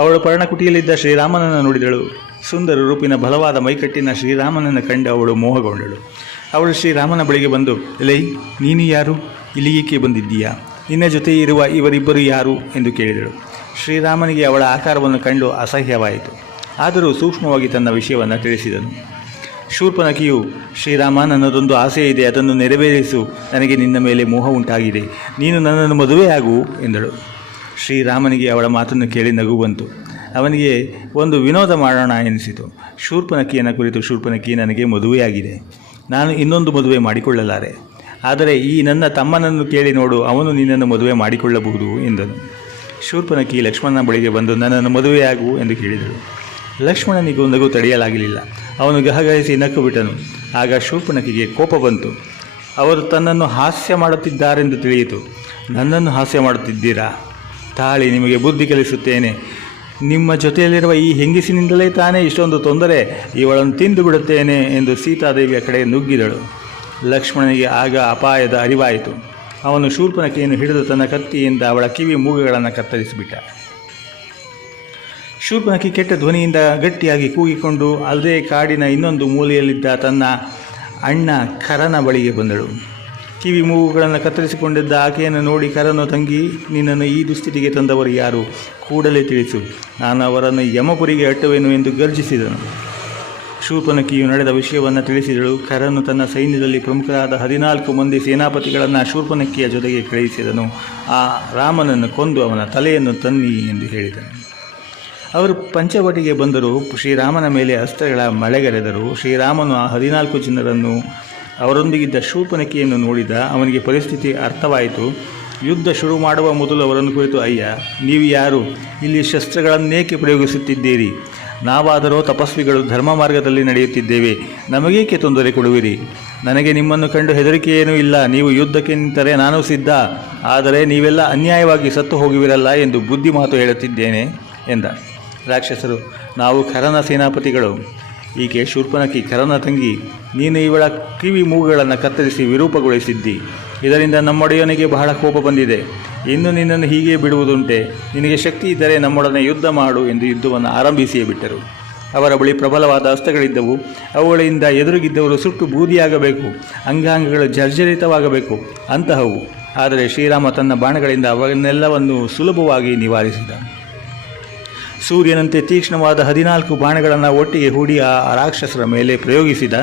ಅವಳು ಪರ್ಣಕುಟಿಯಲ್ಲಿದ್ದ ಶ್ರೀರಾಮನನ್ನು ನೋಡಿದಳು. ಸುಂದರ ರೂಪಿನ ಬಲವಾದ ಮೈಕಟ್ಟಿನ ಶ್ರೀರಾಮನನ್ನು ಕಂಡು ಅವಳು ಮೋಹಗೊಂಡಳು. ಅವಳು ಶ್ರೀರಾಮನ ಬಳಿಗೆ ಬಂದು, ಎಲೈ, ನೀನು ಯಾರು? ಇಲ್ಲಿಗೆ ಬಂದಿದ್ದೀಯಾ? ನಿನ್ನ ಜೊತೆ ಇರುವ ಇವರಿಬ್ಬರು ಯಾರು ಎಂದು ಕೇಳಿದಳು. ಶ್ರೀರಾಮನಿಗೆ ಅವಳ ಆಕಾರವನ್ನು ಕಂಡು ಅಸಹ್ಯವಾಯಿತು. ಆದರೂ ಸೂಕ್ಷ್ಮವಾಗಿ ತನ್ನ ವಿಷಯವನ್ನು ತಿಳಿಸಿದನು. ಶೂರ್ಪನಖಿಯು, ಶ್ರೀರಾಮ, ನನ್ನದೊಂದು ಆಸೆ ಇದೆ, ಅದನ್ನು ನೆರವೇರಿಸು. ನನಗೆ ನಿನ್ನ ಮೇಲೆ ಮೋಹ ಉಂಟಾಗಿದೆ. ನೀನು ನನ್ನನ್ನು ಮದುವೆಯಾಗು ಎಂದಳು. ಶ್ರೀರಾಮನಿಗೆ ಅವಳ ಮಾತನ್ನು ಕೇಳಿ ನಗು ಬಂತು. ಅವನಿಗೆ ಒಂದು ವಿನೋದ ಮಾಡೋಣ ಎನಿಸಿತು. ಶೂರ್ಪನಖಿಯನ್ನು ಕುರಿತು, ಶೂರ್ಪನಖಿ, ನನಗೆ ಮದುವೆಯಾಗಿದೆ. ನಾನು ಇನ್ನೊಂದು ಮದುವೆ ಮಾಡಿಕೊಳ್ಳಲಾರೆ. ಆದರೆ ಈ ನನ್ನ ತಮ್ಮನನ್ನು ಕೇಳಿ ನೋಡು, ಅವನು ನಿನ್ನನ್ನು ಮದುವೆ ಮಾಡಿಕೊಳ್ಳಬಹುದು ಎಂದನು. ಶೂರ್ಪನಖಿ ಲಕ್ಷ್ಮಣನ ಬಳಿಗೆ ಬಂದು, ನನ್ನನ್ನು ಮದುವೆಯಾಗು ಎಂದು ಕೇಳಿದಳು. ಲಕ್ಷ್ಮಣನಿಗೂ ನಗು ತಡೆಯಲಾಗಲಿಲ್ಲ. ಅವನು ಗಹಗಹಿಸಿ ನಕ್ಕು ಬಿಟ್ಟನು. ಆಗ ಶೂರ್ಪನಖಿಗೆ ಕೋಪ ಬಂತು. ಅವರು ತನ್ನನ್ನು ಹಾಸ್ಯ ಮಾಡುತ್ತಿದ್ದಾರೆಂದು ತಿಳಿಯಿತು. ನನ್ನನ್ನು ಹಾಸ್ಯ ಮಾಡುತ್ತಿದ್ದೀರಾ? ತಾಳಿ, ನಿಮಗೆ ಬುದ್ಧಿ ಕಲಿಸುತ್ತೇನೆ. ನಿಮ್ಮ ಜೊತೆಯಲ್ಲಿರುವ ಈ ಹೆಂಗಸಿನಿಂದಲೇ ತಾನೇ ಇಷ್ಟೊಂದು ತೊಂದರೆ. ಇವಳನ್ನು ತಿಂದು ಬಿಡುತ್ತೇನೆ ಎಂದು ಸೀತಾದೇವಿಯ ಕಡೆ ನುಗ್ಗಿದಳು. ಲಕ್ಷ್ಮಣನಿಗೆ ಆಗ ಅಪಾಯದ ಅರಿವಾಯಿತು. ಅವನು ಶೂರ್ಪನಖಿಯನ್ನು ಹಿಡಿದು ತನ್ನ ಕತ್ತಿಯಿಂದ ಅವಳ ಕಿವಿ ಮೂಗುಗಳನ್ನು ಕತ್ತರಿಸಿಬಿಟ್ಟ. ಶೂರ್ಪನಖಿ ಕೆಟ್ಟ ಧ್ವನಿಯಿಂದ ಗಟ್ಟಿಯಾಗಿ ಕೂಗಿಕೊಂಡು ಅಲ್ಲದೆ ಕಾಡಿನ ಇನ್ನೊಂದು ಮೂಲೆಯಲ್ಲಿದ್ದ ತನ್ನ ಅಣ್ಣ ಖರನ ಬಳಿಗೆ ಬಂದಳು. ಕಿವಿ ಮೂಗುಗಳನ್ನು ಕತ್ತರಿಸಿಕೊಂಡಿದ್ದ ಆಕೆಯನ್ನು ನೋಡಿ ಖರನು, ತಂಗಿ, ನಿನ್ನನ್ನು ಈ ದುಸ್ಥಿತಿಗೆ ತಂದವರು ಯಾರು? ಕೂಡಲೇ ತಿಳಿಸು, ನಾನು ಅವರನ್ನು ಯಮಪುರಿಗೆ ಅಟ್ಟುವೆನು ಎಂದು ಗರ್ಜಿಸಿದನು. ಶೂರ್ಪನಖಿಯು ನಡೆದ ವಿಷಯವನ್ನು ತಿಳಿಸಿದಳು. ಖರನು ತನ್ನ ಸೈನ್ಯದಲ್ಲಿ ಪ್ರಮುಖರಾದ 14 ಮಂದಿ ಸೇನಾಪತಿಗಳನ್ನು ಶೂರ್ಪನಖಿಯ ಜೊತೆಗೆ ಕಳುಹಿಸಿದನು. ಆ ರಾಮನನ್ನು ಕೊಂದು ಅವನ ತಲೆಯನ್ನು ತನ್ನಿ ಎಂದು ಹೇಳಿದನು. ಅವರು ಪಂಚವಟಿಗೆ ಬಂದರು. ಶ್ರೀರಾಮನ ಮೇಲೆ ಅಸ್ತ್ರಗಳ ಮಳೆಗರೆದರು. ಶ್ರೀರಾಮನು ಆ 14 ಜನರನ್ನು, ಅವರೊಂದಿಗಿದ್ದ ಶೂರ್ಪನಖಿಯನ್ನು ನೋಡಿದ. ಅವನಿಗೆ ಪರಿಸ್ಥಿತಿ ಅರ್ಥವಾಯಿತು. ಯುದ್ಧ ಶುರು ಮಾಡುವ ಮೊದಲು ಅವರನ್ನು ಕುರಿತು, ಅಯ್ಯ, ನೀವು ಯಾರು? ಇಲ್ಲಿ ಶಸ್ತ್ರಗಳನ್ನೇಕೆ ಪ್ರಯೋಗಿಸುತ್ತಿದ್ದೀರಿ? ನಾವಾದರೋ ತಪಸ್ವಿಗಳು, ಧರ್ಮ ಮಾರ್ಗದಲ್ಲಿ ನಡೆಯುತ್ತಿದ್ದೇವೆ. ನಮಗೇಕೆ ತೊಂದರೆ ಕೊಡುವಿರಿ? ನನಗೆ ನಿಮ್ಮನ್ನು ಕಂಡು ಹೆದರಿಕೆಯೇನೂ ಇಲ್ಲ. ನೀವು ಯುದ್ಧಕ್ಕೆ ನಿಂತರೆ ನಾನು ಸಿದ್ಧ. ಆದರೆ ನೀವೆಲ್ಲ ಅನ್ಯಾಯವಾಗಿ ಸತ್ತು ಹೋಗುವಿರಲ್ಲ ಎಂದು ಬುದ್ಧಿ ಮಾತು ಹೇಳುತ್ತಿದ್ದೇನೆ ಎಂದ. ರಾಕ್ಷಸರು, ನಾವು ಖರನ ಸೇನಾಪತಿಗಳು. ಈಕೆ ಶೂರ್ಪನಖಿ, ಖರನ ತಂಗಿ. ನೀನು ಇವಳ ಕಿವಿ ಮೂಗುಗಳನ್ನು ಕತ್ತರಿಸಿ ವಿರೂಪಗೊಳಿಸಿದ್ದಿ. ಇದರಿಂದ ನಮ್ಮೊಡೆಯನಿಗೆ ಬಹಳ ಕೋಪ ಬಂದಿದೆ. ಇನ್ನು ನಿನ್ನನ್ನು ಹೀಗೆ ಬಿಡುವುದುಂಟೆ? ನಿನಗೆ ಶಕ್ತಿ ಇದ್ದರೆ ನಮ್ಮೊಡನೆ ಯುದ್ಧ ಮಾಡು ಎಂದು ಯುದ್ಧವನ್ನು ಆರಂಭಿಸಿಯೇ ಬಿಟ್ಟರು. ಅವರ ಬಳಿ ಪ್ರಬಲವಾದ ಅಸ್ತ್ರಗಳಿದ್ದವು. ಅವುಗಳಿಂದ ಎದುರಿಗಿದ್ದವರು ಸುಟ್ಟು ಬೂದಿಯಾಗಬೇಕು, ಅಂಗಾಂಗಗಳು ಜರ್ಜರಿತವಾಗಬೇಕು ಅಂತಹವು. ಆದರೆ ಶ್ರೀರಾಮ ತನ್ನ ಬಾಣಗಳಿಂದ ಅವನ್ನೆಲ್ಲವನ್ನು ಸುಲಭವಾಗಿ ನಿವಾರಿಸಿದ. ಸೂರ್ಯನಂತೆ ತೀಕ್ಷ್ಣವಾದ 14 ಬಾಣಗಳನ್ನು ಒಟ್ಟಿಗೆ ಹೂಡಿ ಆ ರಾಕ್ಷಸರ ಮೇಲೆ ಪ್ರಯೋಗಿಸಿದ.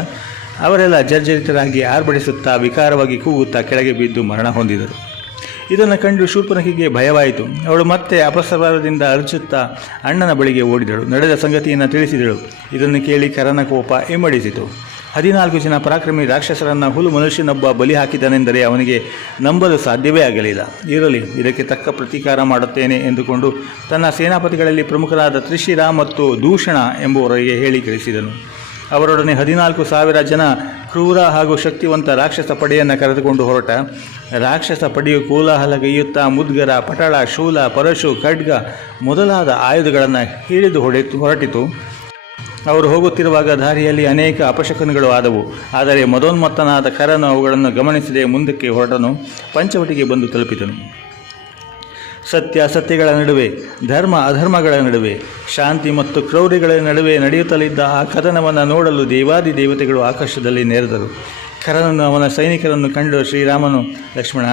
ಅವರೆಲ್ಲ ಜರ್ಜರಿತರಾಗಿ ಆರ್ಭಟಿಸುತ್ತಾ ವಿಕಾರವಾಗಿ ಕೂಗುತ್ತಾ ಕೆಳಗೆ ಬಿದ್ದು ಮರಣ ಹೊಂದಿದರು. ಇದನ್ನು ಕಂಡು ಶೂರ್ಪನಖಿಗೆ ಭಯವಾಯಿತು. ಅವಳು ಮತ್ತೆ ಅಪಸ್ವರದಿಂದ ಅರಚುತ್ತಾ ಅಣ್ಣನ ಬಳಿಗೆ ಓಡಿದಳು. ನಡೆದ ಸಂಗತಿಯನ್ನು ತಿಳಿಸಿದಳು. ಇದನ್ನು ಕೇಳಿ ಖರನ ಕೋಪ ಇಮ್ಮಡಿಸಿತು. 14 ಜನ ಪರಾಕ್ರಮಿ ರಾಕ್ಷಸರನ್ನು ಹುಲು ಮನುಷ್ಯನೊಬ್ಬ ಬಲಿ ಹಾಕಿದನೆಂದರೆ ಅವನಿಗೆ ನಂಬಲು ಸಾಧ್ಯವೇ ಆಗಲಿಲ್ಲ. ಇರಲಿ, ಇದಕ್ಕೆ ತಕ್ಕ ಪ್ರತೀಕಾರ ಮಾಡುತ್ತೇನೆ ಎಂದುಕೊಂಡು ತನ್ನ ಸೇನಾಪತಿಗಳಲ್ಲಿ ಪ್ರಮುಖರಾದ ತ್ರಿಶಿರ ಮತ್ತು ದೂಷಣ ಎಂಬುವವರಿಗೆ ಹೇಳಿ ಕಳಿಸಿದನು. ಅವರೊಡನೆ 14,000 ಜನ ಕ್ರೂರ ಹಾಗೂ ಶಕ್ತಿವಂತ ರಾಕ್ಷಸ ಪಡೆಯನ್ನು ಕರೆದುಕೊಂಡು ಹೊರಟ. ರಾಕ್ಷಸ ಪಡೆಯು ಕೋಲಾಹಲಗೈಯುತ್ತಾ ಮುದ್ಗರ, ಪಟಳ, ಶೂಲ, ಪರಶು, ಖಡ್ಗ ಮೊದಲಾದ ಆಯುಧಗಳನ್ನು ಹಿಡಿದು ಹೊರಟಿತು. ಅವರು ಹೋಗುತ್ತಿರುವಾಗ ದಾರಿಯಲ್ಲಿ ಅನೇಕ ಅಪಶಕನಗಳು ಆದವು. ಆದರೆ ಮದೋನ್ಮತ್ತನಾದ ಖರನು ಅವುಗಳನ್ನು ಗಮನಿಸದೆ ಮುಂದಕ್ಕೆ ಹೊರಟನು. ಪಂಚವಟಿಗೆ ಬಂದು ತಲುಪಿದನು. ಸತ್ಯಾಸತ್ಯಗಳ ನಡುವೆ, ಧರ್ಮ ಅಧರ್ಮಗಳ ನಡುವೆ, ಶಾಂತಿ ಮತ್ತು ಕ್ರೌರ್ಯಗಳ ನಡುವೆ ನಡೆಯುತ್ತಲಿದ್ದ ಆ ಕದನವನ್ನು ನೋಡಲು ದೇವಾದಿ ದೇವತೆಗಳು ಆಕಾಶದಲ್ಲಿ ನೆರೆದರು. ಖರನನ್ನು ಅವನ ಸೈನಿಕರನ್ನು ಕಂಡು ಶ್ರೀರಾಮನು, ಲಕ್ಷ್ಮಣ,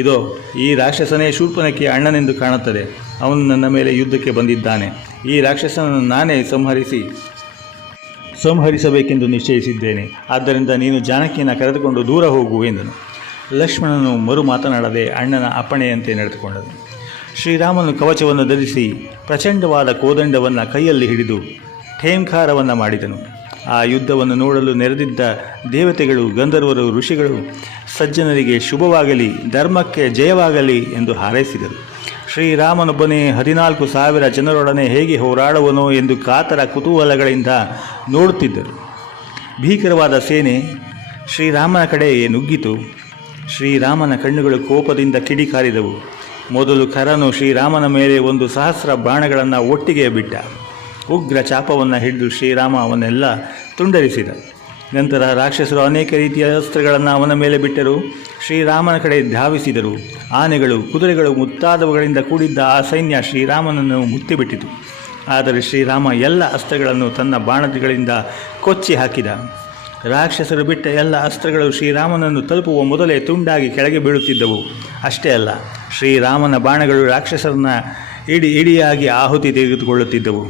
ಇದೋ ಈ ರಾಕ್ಷಸನೇ ಶೂರ್ಪನಖಿಯ ಅಣ್ಣನೆಂದು ಕಾಣುತ್ತದೆ. ಅವನು ನನ್ನ ಮೇಲೆ ಯುದ್ಧಕ್ಕೆ ಬಂದಿದ್ದಾನೆ. ಈ ರಾಕ್ಷಸನನ್ನು ನಾನೇ ಸಂಹರಿಸಬೇಕೆಂದು ನಿಶ್ಚಯಿಸಿದ್ದೇನೆ. ಆದ್ದರಿಂದ ನೀನು ಜಾನಕಿಯನ್ನು ಕರೆದುಕೊಂಡು ದೂರ ಹೋಗು ಎಂದನು. ಲಕ್ಷ್ಮಣನು ಮರು ಮಾತನಾಡದೆ ಅಣ್ಣನ ಅಪ್ಪಣೆಯಂತೆ ನಡೆದುಕೊಂಡನು. ಶ್ರೀರಾಮನು ಕವಚವನ್ನು ಧರಿಸಿ ಪ್ರಚಂಡವಾದ ಕೋದಂಡವನ್ನು ಕೈಯಲ್ಲಿ ಹಿಡಿದು ಠೇಂಕಾರವನ್ನು ಮಾಡಿದನು. ಆ ಯುದ್ಧವನ್ನು ನೋಡಲು ನೆರೆದಿದ್ದ ದೇವತೆಗಳು, ಗಂಧರ್ವರು, ಋಷಿಗಳು ಸಜ್ಜನರಿಗೆ ಶುಭವಾಗಲಿ, ಧರ್ಮಕ್ಕೆ ಜಯವಾಗಲಿ ಎಂದು ಹಾರೈಸಿದರು. ಶ್ರೀರಾಮನೊಬ್ಬನೇ 14,000 ಜನರೊಡನೆ ಹೇಗೆ ಹೋರಾಡುವನೋ ಎಂದು ಕಾತರ ಕುತೂಹಲಗಳಿಂದ ನೋಡುತ್ತಿದ್ದರು. ಭೀಕರವಾದ ಸೇನೆ ಶ್ರೀರಾಮನ ಕಡೆಗೆ ನುಗ್ಗಿತು. ಶ್ರೀರಾಮನ ಕಣ್ಣುಗಳು ಕೋಪದಿಂದ ಕಿಡಿಕಾರಿದವು. ಮೊದಲು ಖರನು ಶ್ರೀರಾಮನ ಮೇಲೆ 1,000 ಬಾಣಗಳನ್ನು ಒಟ್ಟಿಗೆ ಬಿಟ್ಟ. ಉಗ್ರ ಚಾಪವನ್ನು ಹಿಡಿದು ಶ್ರೀರಾಮ ಅವನ್ನೆಲ್ಲ ತುಂಡರಿಸಿದ. ನಂತರ ರಾಕ್ಷಸರು ಅನೇಕ ರೀತಿಯ ಅಸ್ತ್ರಗಳನ್ನು ಅವನ ಮೇಲೆ ಬಿಟ್ಟರು. ಶ್ರೀರಾಮನ ಕಡೆ ಧಾವಿಸಿದರು. ಆನೆಗಳು, ಕುದುರೆಗಳು ಮುಂತಾದವುಗಳಿಂದ ಕೂಡಿದ್ದ ಆ ಸೈನ್ಯ ಶ್ರೀರಾಮನನ್ನು ಮುತ್ತಿಬಿಟ್ಟಿತು. ಆದರೆ ಶ್ರೀರಾಮ ಎಲ್ಲ ಅಸ್ತ್ರಗಳನ್ನು ತನ್ನ ಬಾಣಗಳಿಂದ ಕೊಚ್ಚಿ ಹಾಕಿದ. ರಾಕ್ಷಸರು ಬಿಟ್ಟ ಎಲ್ಲ ಅಸ್ತ್ರಗಳು ಶ್ರೀರಾಮನನ್ನು ತಲುಪುವ ಮೊದಲೇ ತುಂಡಾಗಿ ಕೆಳಗೆ ಬೀಳುತ್ತಿದ್ದವು. ಅಷ್ಟೇ ಅಲ್ಲ, ಶ್ರೀರಾಮನ ಬಾಣಗಳು ರಾಕ್ಷಸರನ್ನ ಇಡಿಯಾಗಿ ಆಹುತಿ ತೆಗೆದುಕೊಳ್ಳುತ್ತಿದ್ದವು.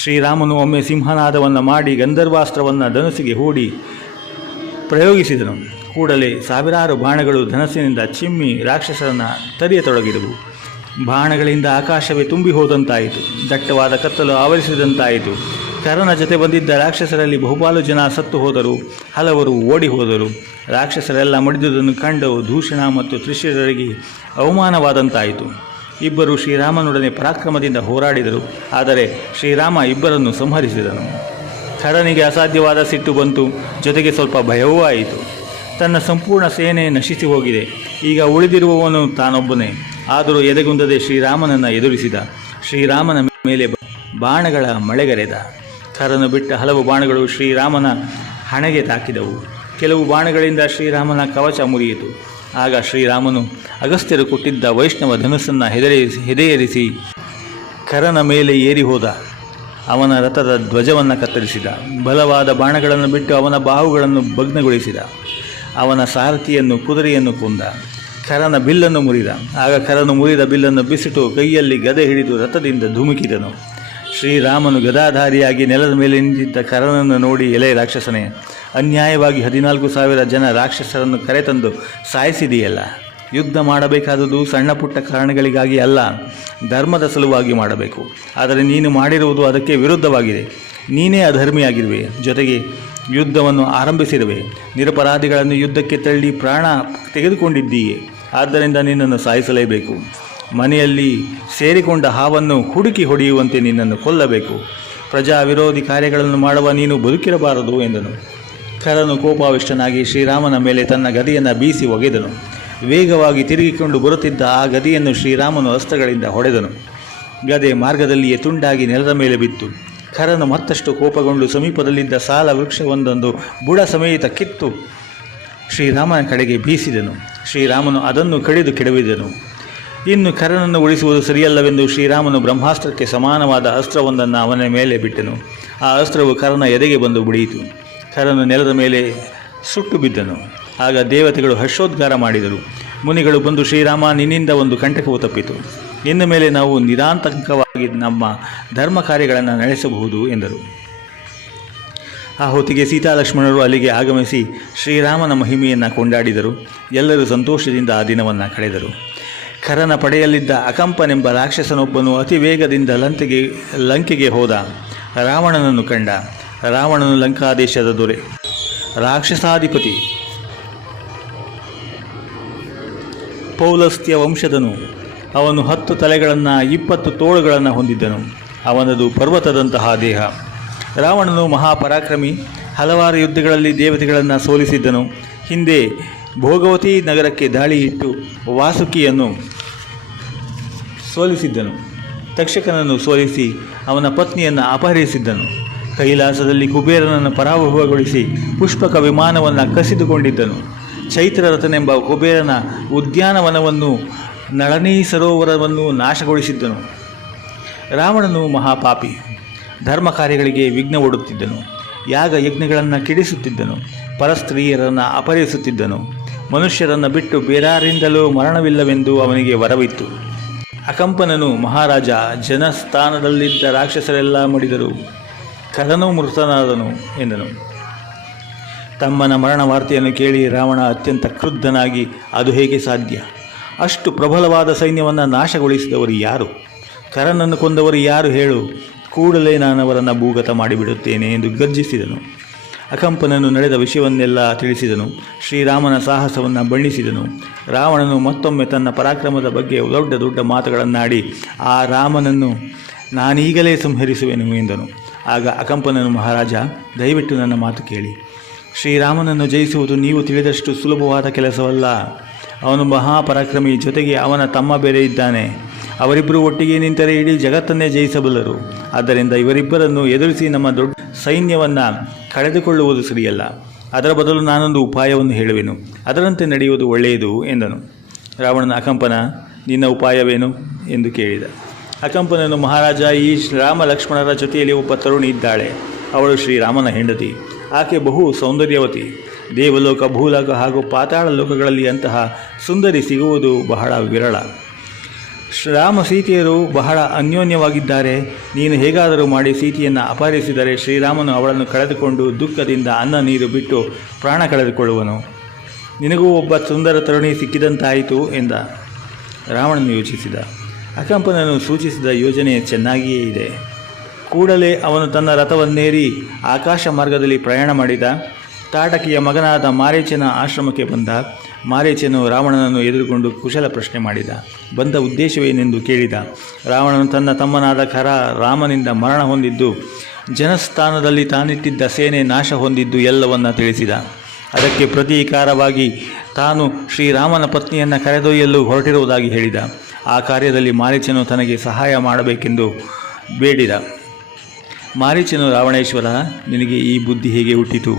ಶ್ರೀರಾಮನು ಒಮ್ಮೆ ಸಿಂಹನಾದವನ್ನು ಮಾಡಿ ಗಂಧರ್ವಾಸ್ತ್ರವನ್ನು ಧನಸ್ಸಿಗೆ ಹೂಡಿ ಪ್ರಯೋಗಿಸಿದನು. ಕೂಡಲೇ ಸಾವಿರಾರು ಬಾಣಗಳು ಧನಸ್ಸಿನಿಂದ ಚಿಮ್ಮಿ ರಾಕ್ಷಸರನ್ನು ತರಿಯತೊಡಗಿದವು. ಬಾಣಗಳಿಂದ ಆಕಾಶವೇ ತುಂಬಿ ಹೋದಂತಾಯಿತು. ದಟ್ಟವಾದ ಕತ್ತಲು ಆವರಿಸಿದಂತಾಯಿತು. ಖರನ ಜೊತೆ ಬಂದಿದ್ದ ರಾಕ್ಷಸರಲ್ಲಿ ಬಹುಪಾಲು ಜನ ಸತ್ತು ಹೋದರು, ಹಲವರು ಓಡಿ ಹೋದರು. ರಾಕ್ಷಸರೆಲ್ಲ ಮಡಿದುದನ್ನು ಕಂಡು ದೂಷಣ ಮತ್ತು ತ್ರಿಶಿರರಿಗೆ ಅವಮಾನವಾದಂತಾಯಿತು. ಇಬ್ಬರು ಶ್ರೀರಾಮನೊಡನೆ ಪರಾಕ್ರಮದಿಂದ ಹೋರಾಡಿದರು. ಆದರೆ ಶ್ರೀರಾಮ ಇಬ್ಬರನ್ನು ಸಂಹರಿಸಿದನು. ಖರನಿಗೆ ಅಸಾಧ್ಯವಾದ ಸಿಟ್ಟು ಬಂತು. ಜೊತೆಗೆ ಸ್ವಲ್ಪ ಭಯವೂ ಆಯಿತು. ತನ್ನ ಸಂಪೂರ್ಣ ಸೇನೆ ನಶಿಸಿ ಹೋಗಿದೆ. ಈಗ ಉಳಿದಿರುವವನು ತಾನೊಬ್ಬನೇ. ಆದರೂ ಎದೆಗುಂದದೆ ಶ್ರೀರಾಮನನ್ನು ಎದುರಿಸಿದ. ಶ್ರೀರಾಮನ ಮೇಲೆ ಬಾಣಗಳ ಮಳೆಗರೆದ. ಖರನು ಬಿಟ್ಟ ಹಲವು ಬಾಣಗಳು ಶ್ರೀರಾಮನ ಹಣೆಗೆ ತಾಕಿದವು. ಕೆಲವು ಬಾಣಗಳಿಂದ ಶ್ರೀರಾಮನ ಕವಚ ಮುರಿಯಿತು. ಆಗ ಶ್ರೀರಾಮನು ಅಗಸ್ತ್ಯರು ಕೊಟ್ಟಿದ್ದ ವೈಷ್ಣವ ಧನುಸ್ಸನ್ನು ಹೆದೆಯೇರಿಸಿ ಖರನ ಮೇಲೆ ಏರಿ ಹೋದ. ಅವನ ರಥದ ಧ್ವಜವನ್ನು ಕತ್ತರಿಸಿದ. ಬಲವಾದ ಬಾಣಗಳನ್ನು ಬಿಟ್ಟು ಅವನ ಬಾಹುಗಳನ್ನು ಭಗ್ನಗೊಳಿಸಿದ. ಅವನ ಸಾರಥಿಯನ್ನು ಕುದುರೆಯನ್ನು ಕೊಂದ. ಖರನ ಬಿಲ್ಲನ್ನು ಮುರಿದ. ಆಗ ಖರನು ಮುರಿದ ಬಿಲ್ಲನ್ನು ಬಿಸಿಟು ಕೈಯಲ್ಲಿ ಗದೆ ಹಿಡಿದು ರಥದಿಂದ ಧುಮುಕಿದನು. ಶ್ರೀರಾಮನು ಗದಾಧಾರಿಯಾಗಿ ನೆಲದ ಮೇಲೆ ನಿಂತಿದ್ದ ಖರನನ್ನು ನೋಡಿ, ಎಲೆ ರಾಕ್ಷಸನೇ, ಅನ್ಯಾಯವಾಗಿ 14,000 ಜನ ರಾಕ್ಷಸರನ್ನು ಕರೆತಂದು ಸಾಯಿಸಿದೆಯಲ್ಲ. ಯುದ್ಧ ಮಾಡಬೇಕಾದುದು ಸಣ್ಣ ಪುಟ್ಟ ಕಾರಣಗಳಿಗಾಗಿ ಅಲ್ಲ, ಧರ್ಮದ ಸಲುವಾಗಿ ಮಾಡಬೇಕು. ಆದರೆ ನೀನು ಮಾಡಿರುವುದು ಅದಕ್ಕೆ ವಿರುದ್ಧವಾಗಿದೆ. ನೀನೇ ಅಧರ್ಮಿಯಾಗಿರುವೆ, ಜೊತೆಗೆ ಯುದ್ಧವನ್ನು ಆರಂಭಿಸಿರುವೆ. ನಿರಪರಾಧಿಗಳನ್ನು ಯುದ್ಧಕ್ಕೆ ತಳ್ಳಿ ಪ್ರಾಣ ತೆಗೆದುಕೊಂಡಿದ್ದೀಯೆ. ಆದ್ದರಿಂದ ನಿನ್ನನ್ನು ಸಾಯಿಸಲೇಬೇಕು. ಮನೆಯಲ್ಲಿ ಸೇರಿಕೊಂಡ ಹಾವನ್ನು ಹುಡುಕಿ ಹೊಡೆಯುವಂತೆ ನಿನ್ನನ್ನು ಕೊಲ್ಲಬೇಕು. ಪ್ರಜಾ ವಿರೋಧಿ ಕಾರ್ಯಗಳನ್ನು ಮಾಡುವ ನೀನು ಬದುಕಿರಬಾರದು ಎಂದನು. ಖರನು ಕೋಪಾವಿಷ್ಟನಾಗಿ ಶ್ರೀರಾಮನ ಮೇಲೆ ತನ್ನ ಗದೆಯನ್ನು ಬೀಸಿ ಒಗೆದನು. ವೇಗವಾಗಿ ತಿರುಗಿಕೊಂಡು ಬರುತ್ತಿದ್ದ ಆ ಗದೆಯನ್ನು ಶ್ರೀರಾಮನು ಅಸ್ತ್ರಗಳಿಂದ ಹೊಡೆದನು. ಗದೆ ಮಾರ್ಗದಲ್ಲಿಯೇ ತುಂಡಾಗಿ ನೆಲದ ಮೇಲೆ ಬಿತ್ತು. ಖರನು ಮತ್ತಷ್ಟು ಕೋಪಗೊಂಡು ಸಮೀಪದಲ್ಲಿದ್ದ ಸಾಲ ವೃಕ್ಷವೊಂದೊಂದು ಬುಡ ಸಮೇತ ಕಿತ್ತು ಶ್ರೀರಾಮನ ಕಡೆಗೆ ಬೀಸಿದನು. ಶ್ರೀರಾಮನು ಅದನ್ನು ಕಡಿದು ಕೆಡವಿದನು. ಇನ್ನು ಖರನನ್ನು ಉಳಿಸುವುದು ಸರಿಯಲ್ಲವೆಂದು ಶ್ರೀರಾಮನು ಬ್ರಹ್ಮಾಸ್ತ್ರಕ್ಕೆ ಸಮಾನವಾದ ಅಸ್ತ್ರವೊಂದನ್ನು ಅವನ ಮೇಲೆ ಬಿಟ್ಟನು. ಆ ಅಸ್ತ್ರವು ಖರನ ಎದೆಗೆ ಬಂದು ಬಡಿಯಿತು. ಖರನು ನೆಲದ ಮೇಲೆ ಸುಟ್ಟು ಬಿದ್ದನು. ಆಗ ದೇವತೆಗಳು ಹರ್ಷೋದ್ಗಾರ ಮಾಡಿದರು. ಮುನಿಗಳು ಬಂದು, ಶ್ರೀರಾಮ, ನಿನ್ನಿಂದ ಒಂದು ಕಂಟಕವು ತಪ್ಪಿತು. ಇನ್ನು ಮೇಲೆ ನಾವು ನಿರಾತಂಕವಾಗಿ ನಮ್ಮ ಧರ್ಮ ಕಾರ್ಯಗಳನ್ನು ನಡೆಸಬಹುದು ಎಂದರು. ಆ ಹೊತ್ತಿಗೆ ಸೀತಾಲಕ್ಷ್ಮಣರು ಅಲ್ಲಿಗೆ ಆಗಮಿಸಿ ಶ್ರೀರಾಮನ ಮಹಿಮೆಯನ್ನು ಕೊಂಡಾಡಿದರು. ಎಲ್ಲರೂ ಸಂತೋಷದಿಂದ ಆ ದಿನವನ್ನು ಕಳೆದರು. ಖರನ ಪಡೆಯಲ್ಲಿದ್ದ ಅಕಂಪನೆಂಬ ರಾಕ್ಷಸನೊಬ್ಬನು ಅತಿ ವೇಗದಿಂದ ಲಂಕೆಗೆ ಹೋದ. ರಾವಣನನ್ನು ಕಂಡ. ರಾವಣನು ಲಂಕಾದೇಶದ ದೊರೆ, ರಾಕ್ಷಸಾಧಿಪತಿ, ಪೌಲಸ್ತ್ಯ ವಂಶದನು. ಅವನು 10 ತಲೆಗಳನ್ನು 20 ತೋಳುಗಳನ್ನು ಹೊಂದಿದ್ದನು. ಅವನದು ಪರ್ವತದಂತಹ ದೇಹ. ರಾವಣನು ಮಹಾಪರಾಕ್ರಮಿ. ಹಲವಾರು ಯುದ್ಧಗಳಲ್ಲಿ ದೇವತೆಗಳನ್ನು ಸೋಲಿಸಿದ್ದನು. ಹಿಂದೆ ಭೋಗವತಿ ನಗರಕ್ಕೆ ದಾಳಿ ಇಟ್ಟು ವಾಸುಕಿಯನ್ನು ಸೋಲಿಸಿದ್ದನು. ತಕ್ಷಕನನ್ನು ಸೋಲಿಸಿ ಅವನ ಪತ್ನಿಯನ್ನು ಅಪಹರಿಸಿದ್ದನು. ಕೈಲಾಸದಲ್ಲಿ ಕುಬೇರನನ್ನು ಪರಾಭವಗೊಳಿಸಿ ಪುಷ್ಪಕ ವಿಮಾನವನ್ನು ಕಸಿದುಕೊಂಡಿದ್ದನು. ಚೈತ್ರರಥನೆಂಬ ಕುಬೇರನ ಉದ್ಯಾನವನವನ್ನು, ನಳನಿ ಸರೋವರವನ್ನು ನಾಶಗೊಳಿಸಿದ್ದನು. ರಾವಣನು ಮಹಾಪಾಪಿ. ಧರ್ಮ ಕಾರ್ಯಗಳಿಗೆ ವಿಘ್ನ ಒಡ್ಡುತ್ತಿದ್ದನು. ಯಾಗ ಯಜ್ಞಗಳನ್ನು ಕೆಡಿಸುತ್ತಿದ್ದನು. ಪರಸ್ತ್ರೀಯರನ್ನು ಅಪಹರಿಸುತ್ತಿದ್ದನು. ಮನುಷ್ಯರನ್ನು ಬಿಟ್ಟು ಬೇರಾರಿಂದಲೂ ಮರಣವಿಲ್ಲವೆಂದು ಅವನಿಗೆ ವರವಿತ್ತು. ಅಕಂಪನನು ಮಹಾರಾಜ. ಜನಸ್ಥಾನದಲ್ಲಿದ್ದ ರಾಕ್ಷಸರೆಲ್ಲ ಮಡಿದರು. ಖರನು ಮೃತನಾದನು ಎಂದನು. ತಮ್ಮನ ಮರಣ ವಾರ್ತೆಯನ್ನು ಕೇಳಿ ರಾವಣ ಅತ್ಯಂತ ಕ್ರುದ್ಧನಾಗಿ, ಅದು ಹೇಗೆ ಸಾಧ್ಯ? ಅಷ್ಟು ಪ್ರಬಲವಾದ ಸೈನ್ಯವನ್ನು ನಾಶಗೊಳಿಸಿದವರು ಯಾರು? ಖರನನ್ನು ಕೊಂದವರು ಯಾರು ಹೇಳು? ಕೂಡಲೇ ನಾನವರನ್ನು ಭೂಗತ ಮಾಡಿಬಿಡುತ್ತೇನೆ ಎಂದು ಗರ್ಜಿಸಿದನು. ಅಕಂಪನನು ನಡೆದ ವಿಷಯವನ್ನೆಲ್ಲ ತಿಳಿಸಿದನು. ಶ್ರೀರಾಮನ ಸಾಹಸವನ್ನು ಬಣ್ಣಿಸಿದನು. ರಾವಣನು ಮತ್ತೊಮ್ಮೆ ತನ್ನ ಪರಾಕ್ರಮದ ಬಗ್ಗೆ ದೊಡ್ಡ ದೊಡ್ಡ ಮಾತುಗಳನ್ನಾಡಿ ಆ ರಾಮನನ್ನು ನಾನೀಗಲೇ ಸಂಹರಿಸುವೆನು ಎಂದನು. ಆಗ ಅಕಂಪನನು, ಮಹಾರಾಜ, ದಯವಿಟ್ಟು ನನ್ನ ಮಾತು ಕೇಳಿ. ಶ್ರೀರಾಮನನ್ನು ಜಯಿಸುವುದು ನೀವು ತಿಳಿದಷ್ಟು ಸುಲಭವಾದ ಕೆಲಸವಲ್ಲ. ಅವನು ಮಹಾಪರಾಕ್ರಮಿ, ಜೊತೆಗೆ ಅವನ ತಮ್ಮ ಬೇರೆ ಇದ್ದಾನೆ. ಅವರಿಬ್ಬರು ಒಟ್ಟಿಗೆ ನಿಂತರೆ ಇಡೀ ಜಗತ್ತನ್ನೇ ಜಯಿಸಬಲ್ಲರು. ಆದ್ದರಿಂದ ಇವರಿಬ್ಬರನ್ನು ಎದುರಿಸಿ ನಮ್ಮ ದೊಡ್ಡ ಸೈನ್ಯವನ್ನು ಕಳೆದುಕೊಳ್ಳುವುದು ಸರಿಯಲ್ಲ. ಅದರ ಬದಲು ನಾನೊಂದು ಉಪಾಯವನ್ನು ಹೇಳುವೆನು, ಅದರಂತೆ ನಡೆಯುವುದು ಒಳ್ಳೆಯದು ಎಂದನು. ರಾವಣನ, ಅಕಂಪನ, ನಿನ್ನ ಉಪಾಯವೇನು ಎಂದು ಕೇಳಿದ. ಅಕಂಪನನು, ಮಹಾರಾಜ, ಈ ರಾಮ ಲಕ್ಷ್ಮಣರ ಜೊತೆಯಲ್ಲಿ ಒಬ್ಬ ತರುಣಿ ಇದ್ದಾಳೆ. ಅವಳು ಶ್ರೀರಾಮನ ಹೆಂಡತಿ. ಆಕೆ ಬಹು ಸೌಂದರ್ಯವತಿ. ದೇವಲೋಕ, ಭೂಲೋಕ ಹಾಗೂ ಪಾತಾಳ ಲೋಕಗಳಲ್ಲಿ ಅಂತಹ ಸುಂದರಿ ಸಿಗುವುದು ಬಹಳ ವಿರಳ. ರಾಮ ಸೀತೆಯರು ಬಹಳ ಅನ್ಯೋನ್ಯವಾಗಿದ್ದಾರೆ. ನೀನು ಹೇಗಾದರೂ ಮಾಡಿ ಸೀತೆಯನ್ನು ಅಪಹರಿಸಿದರೆ ಶ್ರೀರಾಮನು ಅವಳನ್ನು ಕಳೆದುಕೊಂಡು ದುಃಖದಿಂದ ಅನ್ನ ನೀರು ಬಿಟ್ಟು ಪ್ರಾಣ ಕಳೆದುಕೊಳ್ಳುವನು. ನಿನಗೂ ಒಬ್ಬ ಸುಂದರ ತರುಣಿ ಸಿಕ್ಕಿದಂತಾಯಿತು ಎಂದ. ರಾವಣನು ಯೋಚಿಸಿದ. ಅಕಂಪನನು ಸೂಚಿಸಿದ ಯೋಜನೆ ಚೆನ್ನಾಗಿಯೇ ಇದೆ. ಕೂಡಲೇ ಅವನು ತನ್ನ ರಥವನ್ನೇರಿ ಆಕಾಶ ಮಾರ್ಗದಲ್ಲಿ ಪ್ರಯಾಣ ಮಾಡಿದ. ತಾಟಕಿಯ ಮಗನಾದ ಮಾರೀಚನ ಆಶ್ರಮಕ್ಕೆ ಬಂದ. ಮಾರೀಚನು ರಾವಣನನ್ನು ಎದುರುಗೊಂಡು ಕುಶಲ ಪ್ರಶ್ನೆ ಮಾಡಿದ. ಬಂದ ಉದ್ದೇಶವೇನೆಂದು ಕೇಳಿದ. ರಾವಣನು ತನ್ನ ತಮ್ಮನಾದ ಖರ ರಾಮನಿಂದ ಮರಣ ಹೊಂದಿದ್ದು, ಜನಸ್ಥಾನದಲ್ಲಿ ತಾನಿಟ್ಟಿದ್ದ ಸೇನೆ ನಾಶ ಹೊಂದಿದ್ದು ಎಲ್ಲವನ್ನ ತಿಳಿಸಿದ. ಅದಕ್ಕೆ ಪ್ರತೀಕಾರವಾಗಿ ತಾನು ಶ್ರೀರಾಮನ ಪತ್ನಿಯನ್ನು ಕರೆದೊಯ್ಯಲು ಹೊರಟಿರುವುದಾಗಿ ಹೇಳಿದ. ಆ ಕಾರ್ಯದಲ್ಲಿ ಮಾರೀಚನು ತನಗೆ ಸಹಾಯ ಮಾಡಬೇಕೆಂದು ಬೇಡಿದ. ಮಾರೀಚನು, ರಾವಣೇಶ್ವರ, ನಿನಗೆ ಈ ಬುದ್ಧಿ ಹೇಗೆ ಹುಟ್ಟಿತು?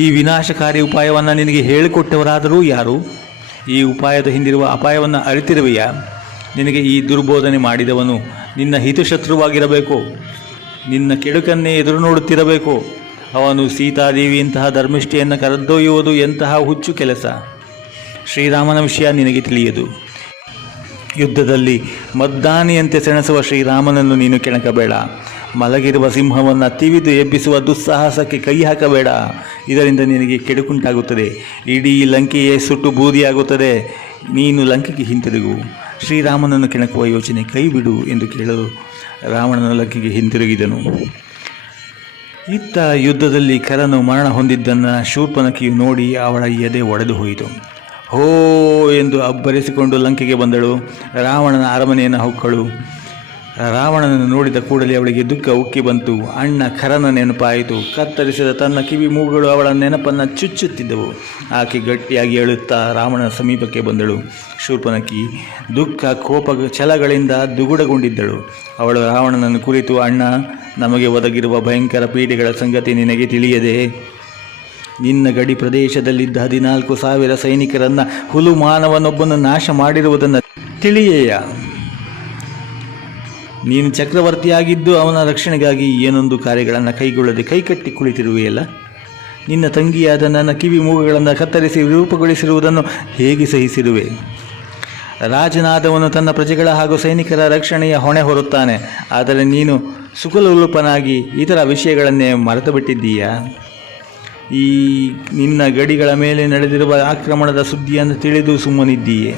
ಈ ವಿನಾಶಕಾರಿ ಉಪಾಯವನ್ನು ನಿನಗೆ ಹೇಳಿಕೊಟ್ಟವರಾದರೂ ಯಾರು? ಈ ಉಪಾಯದ ಹಿಂದಿರುವ ಅಪಾಯವನ್ನು ಅರಿತಿರುವೆಯಾ? ನಿನಗೆ ಈ ದುರ್ಬೋಧನೆ ಮಾಡಿದವನು ನಿನ್ನ ಹಿತಶತ್ರುವಾಗಿರಬೇಕು, ನಿನ್ನ ಕೆಡುಕನ್ನೇ ಎದುರು ನೋಡುತ್ತಿರಬೇಕು. ಅವನು ಸೀತಾದೇವಿಯಂತಹ ಧರ್ಮಿಷ್ಠೆಯನ್ನು ಕರೆದೊಯ್ಯುವುದು ಎಂತಹ ಹುಚ್ಚು ಕೆಲಸ. ಶ್ರೀರಾಮನ ವಿಷಯ ನಿನಗೆ ತಿಳಿಯದು. ಯುದ್ಧದಲ್ಲಿ ಮದ್ದಾನೆಯಂತೆ ಸೆಣಸುವ ಶ್ರೀರಾಮನನ್ನು ನೀನು ಕೆಣಕಬೇಡ. ಮಲಗಿರುವ ಸಿಂಹವನ್ನು ತಿವಿದು ಎಬ್ಬಿಸುವ ದುಸ್ಸಾಹಸಕ್ಕೆ ಕೈ ಹಾಕಬೇಡ. ಇದರಿಂದ ನಿನಗೆ ಕೆಡುಕುಂಟಾಗುತ್ತದೆ. ಇಡೀ ಲಂಕೆಯೇ ಸುಟ್ಟು ಬೂದಿಯಾಗುತ್ತದೆ. ನೀನು ಲಂಕೆಗೆ ಹಿಂತಿರುಗು. ಶ್ರೀರಾಮನನ್ನು ಕೆಣಕುವ ಯೋಚನೆ ಕೈ ಬಿಡು ಎಂದು ಕೇಳಲು ರಾವಣನ ಲಂಕೆಗೆ ಹಿಂತಿರುಗಿದನು. ಇತ್ತ ಯುದ್ಧದಲ್ಲಿ ಕರನು ಮರಣ ಹೊಂದಿದ್ದನ್ನು ಶೂರ್ಪನಖಿಯು ನೋಡಿ ಅವಳ ಎದೆ ಒಡೆದು ಹೋಯಿತು. ಹೋ ಎಂದು ಅಬ್ಬರಿಸಿಕೊಂಡು ಲಂಕೆಗೆ ಬಂದಳು. ರಾವಣನ ಅರಮನೆಯನ್ನು ಹೊಕ್ಕಳು. ರಾವಣನನ್ನು ನೋಡಿದ ಕೂಡಲೇ ಅವಳಿಗೆ ದುಃಖ ಉಕ್ಕಿ ಬಂತು. ಅಣ್ಣ ಖರನ ನೆನಪಾಯಿತು. ಕತ್ತರಿಸಿದ ತನ್ನ ಕಿವಿ ಮೂಗುಗಳು ಅವಳ ನೆನಪನ್ನು ಚುಚ್ಚುತ್ತಿದ್ದವು. ಆಕೆ ಗಟ್ಟಿಯಾಗಿ ಅಳುತ್ತಾ ರಾವಣನ ಸಮೀಪಕ್ಕೆ ಬಂದಳು. ಶೂರ್ಪನಖಿ ದುಃಖ ಕೋಪ ಛಲಗಳಿಂದ ದುಗುಡಗೊಂಡಿದ್ದಳು. ಅವಳು ರಾವಣನನ್ನು ಕುರಿತು, ಅಣ್ಣ, ನಮಗೆ ಒದಗಿರುವ ಭಯಂಕರ ಪೀಡೆಗಳ ಸಂಗತಿ ನಿನಗೆ ತಿಳಿಯದೆ? ನಿನ್ನ ಗಡಿ ಪ್ರದೇಶದಲ್ಲಿದ್ದ 14,000 ಸೈನಿಕರನ್ನು ಹುಲು ಮಾನವನೊಬ್ಬನ ನಾಶ ಮಾಡಿರುವುದನ್ನು ತಿಳಿಯೇಯ? ನೀನು ಚಕ್ರವರ್ತಿಯಾಗಿದ್ದು ಅವನ ರಕ್ಷಣೆಗಾಗಿ ಏನೊಂದು ಕಾರ್ಯಗಳನ್ನು ಕೈಗೊಳ್ಳದೆ ಕೈಕಟ್ಟಿ ಕುಳಿತಿರುವೆಯಲ್ಲ. ನಿನ್ನ ತಂಗಿಯಾದ ನನ್ನ ಕಿವಿ ಮೂಗುಗಳನ್ನು ಕತ್ತರಿಸಿ ವಿರೂಪಗೊಳಿಸಿರುವುದನ್ನು ಹೇಗೆ ಸಹಿಸಿರುವೆ? ರಾಜನಾದವನು ತನ್ನ ಪ್ರಜೆಗಳ ಹಾಗೂ ಸೈನಿಕರ ರಕ್ಷಣೆಯ ಹೊಣೆ ಹೊರುತ್ತಾನೆ. ಆದರೆ ನೀನು ಸುಖಲೋಲುಪನಾಗಿ ಇತರ ವಿಷಯಗಳನ್ನೇ ಮರೆತು ಬಿಟ್ಟಿದ್ದೀಯಾ? ಈ ನಿನ್ನ ಗಡಿಗಳ ಮೇಲೆ ನಡೆದಿರುವ ಆಕ್ರಮಣದ ಸುದ್ದಿಯನ್ನು ತಿಳಿದು ಸುಮ್ಮನಿದ್ದೀಯೆ.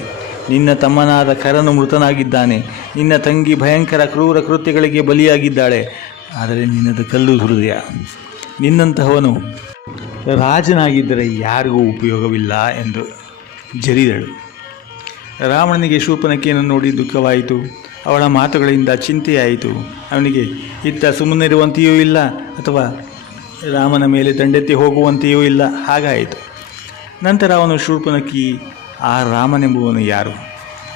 ನಿನ್ನ ತಮ್ಮನಾದ ಖರನು ಮೃತನಾಗಿದ್ದಾನೆ. ನಿನ್ನ ತಂಗಿ ಭಯಂಕರ ಕ್ರೂರ ಕೃತ್ಯಗಳಿಗೆ ಬಲಿಯಾಗಿದ್ದಾಳೆ. ಆದರೆ ನಿನ್ನದು ಕಲ್ಲು ಹೃದಯ. ನಿನ್ನಂತಹವನು ರಾಜನಾಗಿದ್ದರೆ ಯಾರಿಗೂ ಉಪಯೋಗವಿಲ್ಲ ಎಂದು ಜರಿದಳು. ರಾವಣನಿಗೆ ಶೂರ್ಪನಖಿಯನ್ನು ನೋಡಿ ದುಃಖವಾಯಿತು. ಅವಳ ಮಾತುಗಳಿಂದ ಚಿಂತೆಯಾಯಿತು. ಅವನಿಗೆ ಇತ್ತ ಸುಮ್ಮನಿರುವಂತೆಯೂ ಇಲ್ಲ, ಅಥವಾ ರಾಮನ ಮೇಲೆ ದಂಡೆತ್ತಿ ಹೋಗುವಂತೆಯೂ ಇಲ್ಲ. ಹಾಗಾಯಿತು. ನಂತರ ಅವನು ಶೂರ್ಪನಖಿ, ಆ ರಾಮನೆಂಬುವನು ಯಾರು?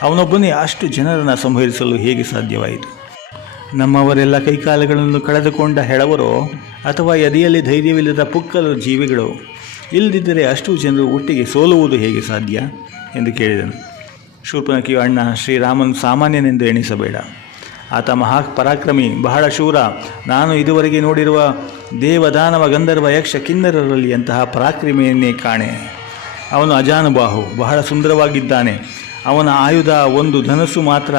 ಅವನೊಬ್ಬನೇ ಅಷ್ಟು ಜನರನ್ನು ಸಂಹರಿಸಲು ಹೇಗೆ ಸಾಧ್ಯವಾಯಿತು? ನಮ್ಮವರೆಲ್ಲ ಕೈಕಾಲುಗಳನ್ನು ಕಳೆದುಕೊಂಡ ಹೆಳವರೋ, ಅಥವಾ ಎದೆಯಲ್ಲಿ ಧೈರ್ಯವಿಲ್ಲದ ಪುಕ್ಕಲು ಜೀವಿಗಳು? ಇಲ್ಲದಿದ್ದರೆ ಅಷ್ಟು ಜನರು ಒಟ್ಟಿಗೆ ಸೋಲುವುದು ಹೇಗೆ ಸಾಧ್ಯ ಎಂದು ಕೇಳಿದನು. ಶೂರ್ಪನಖಿಯು, ಅಣ್ಣ, ಶ್ರೀರಾಮನು ಸಾಮಾನ್ಯನೆಂದು ಎಣಿಸಬೇಡ. ಆತ ಮಹಾಪರಾಕ್ರಮಿ, ಬಹಳ ಶೂರ. ನಾನು ಇದುವರೆಗೆ ನೋಡಿರುವ ದೇವದಾನವ ಗಂಧರ್ವ ಯಕ್ಷ ಕಿನ್ನರರಲ್ಲಿ ಅಂತಹ ಪರಾಕ್ರಮಿಯನ್ನೇ ಕಾಣೆ. ಅವನು ಅಜಾನುಬಾಹು, ಬಹಳ ಸುಂದರವಾಗಿದ್ದಾನೆ. ಅವನ ಆಯುಧ ಒಂದು ಧನುಸ್ಸು ಮಾತ್ರ.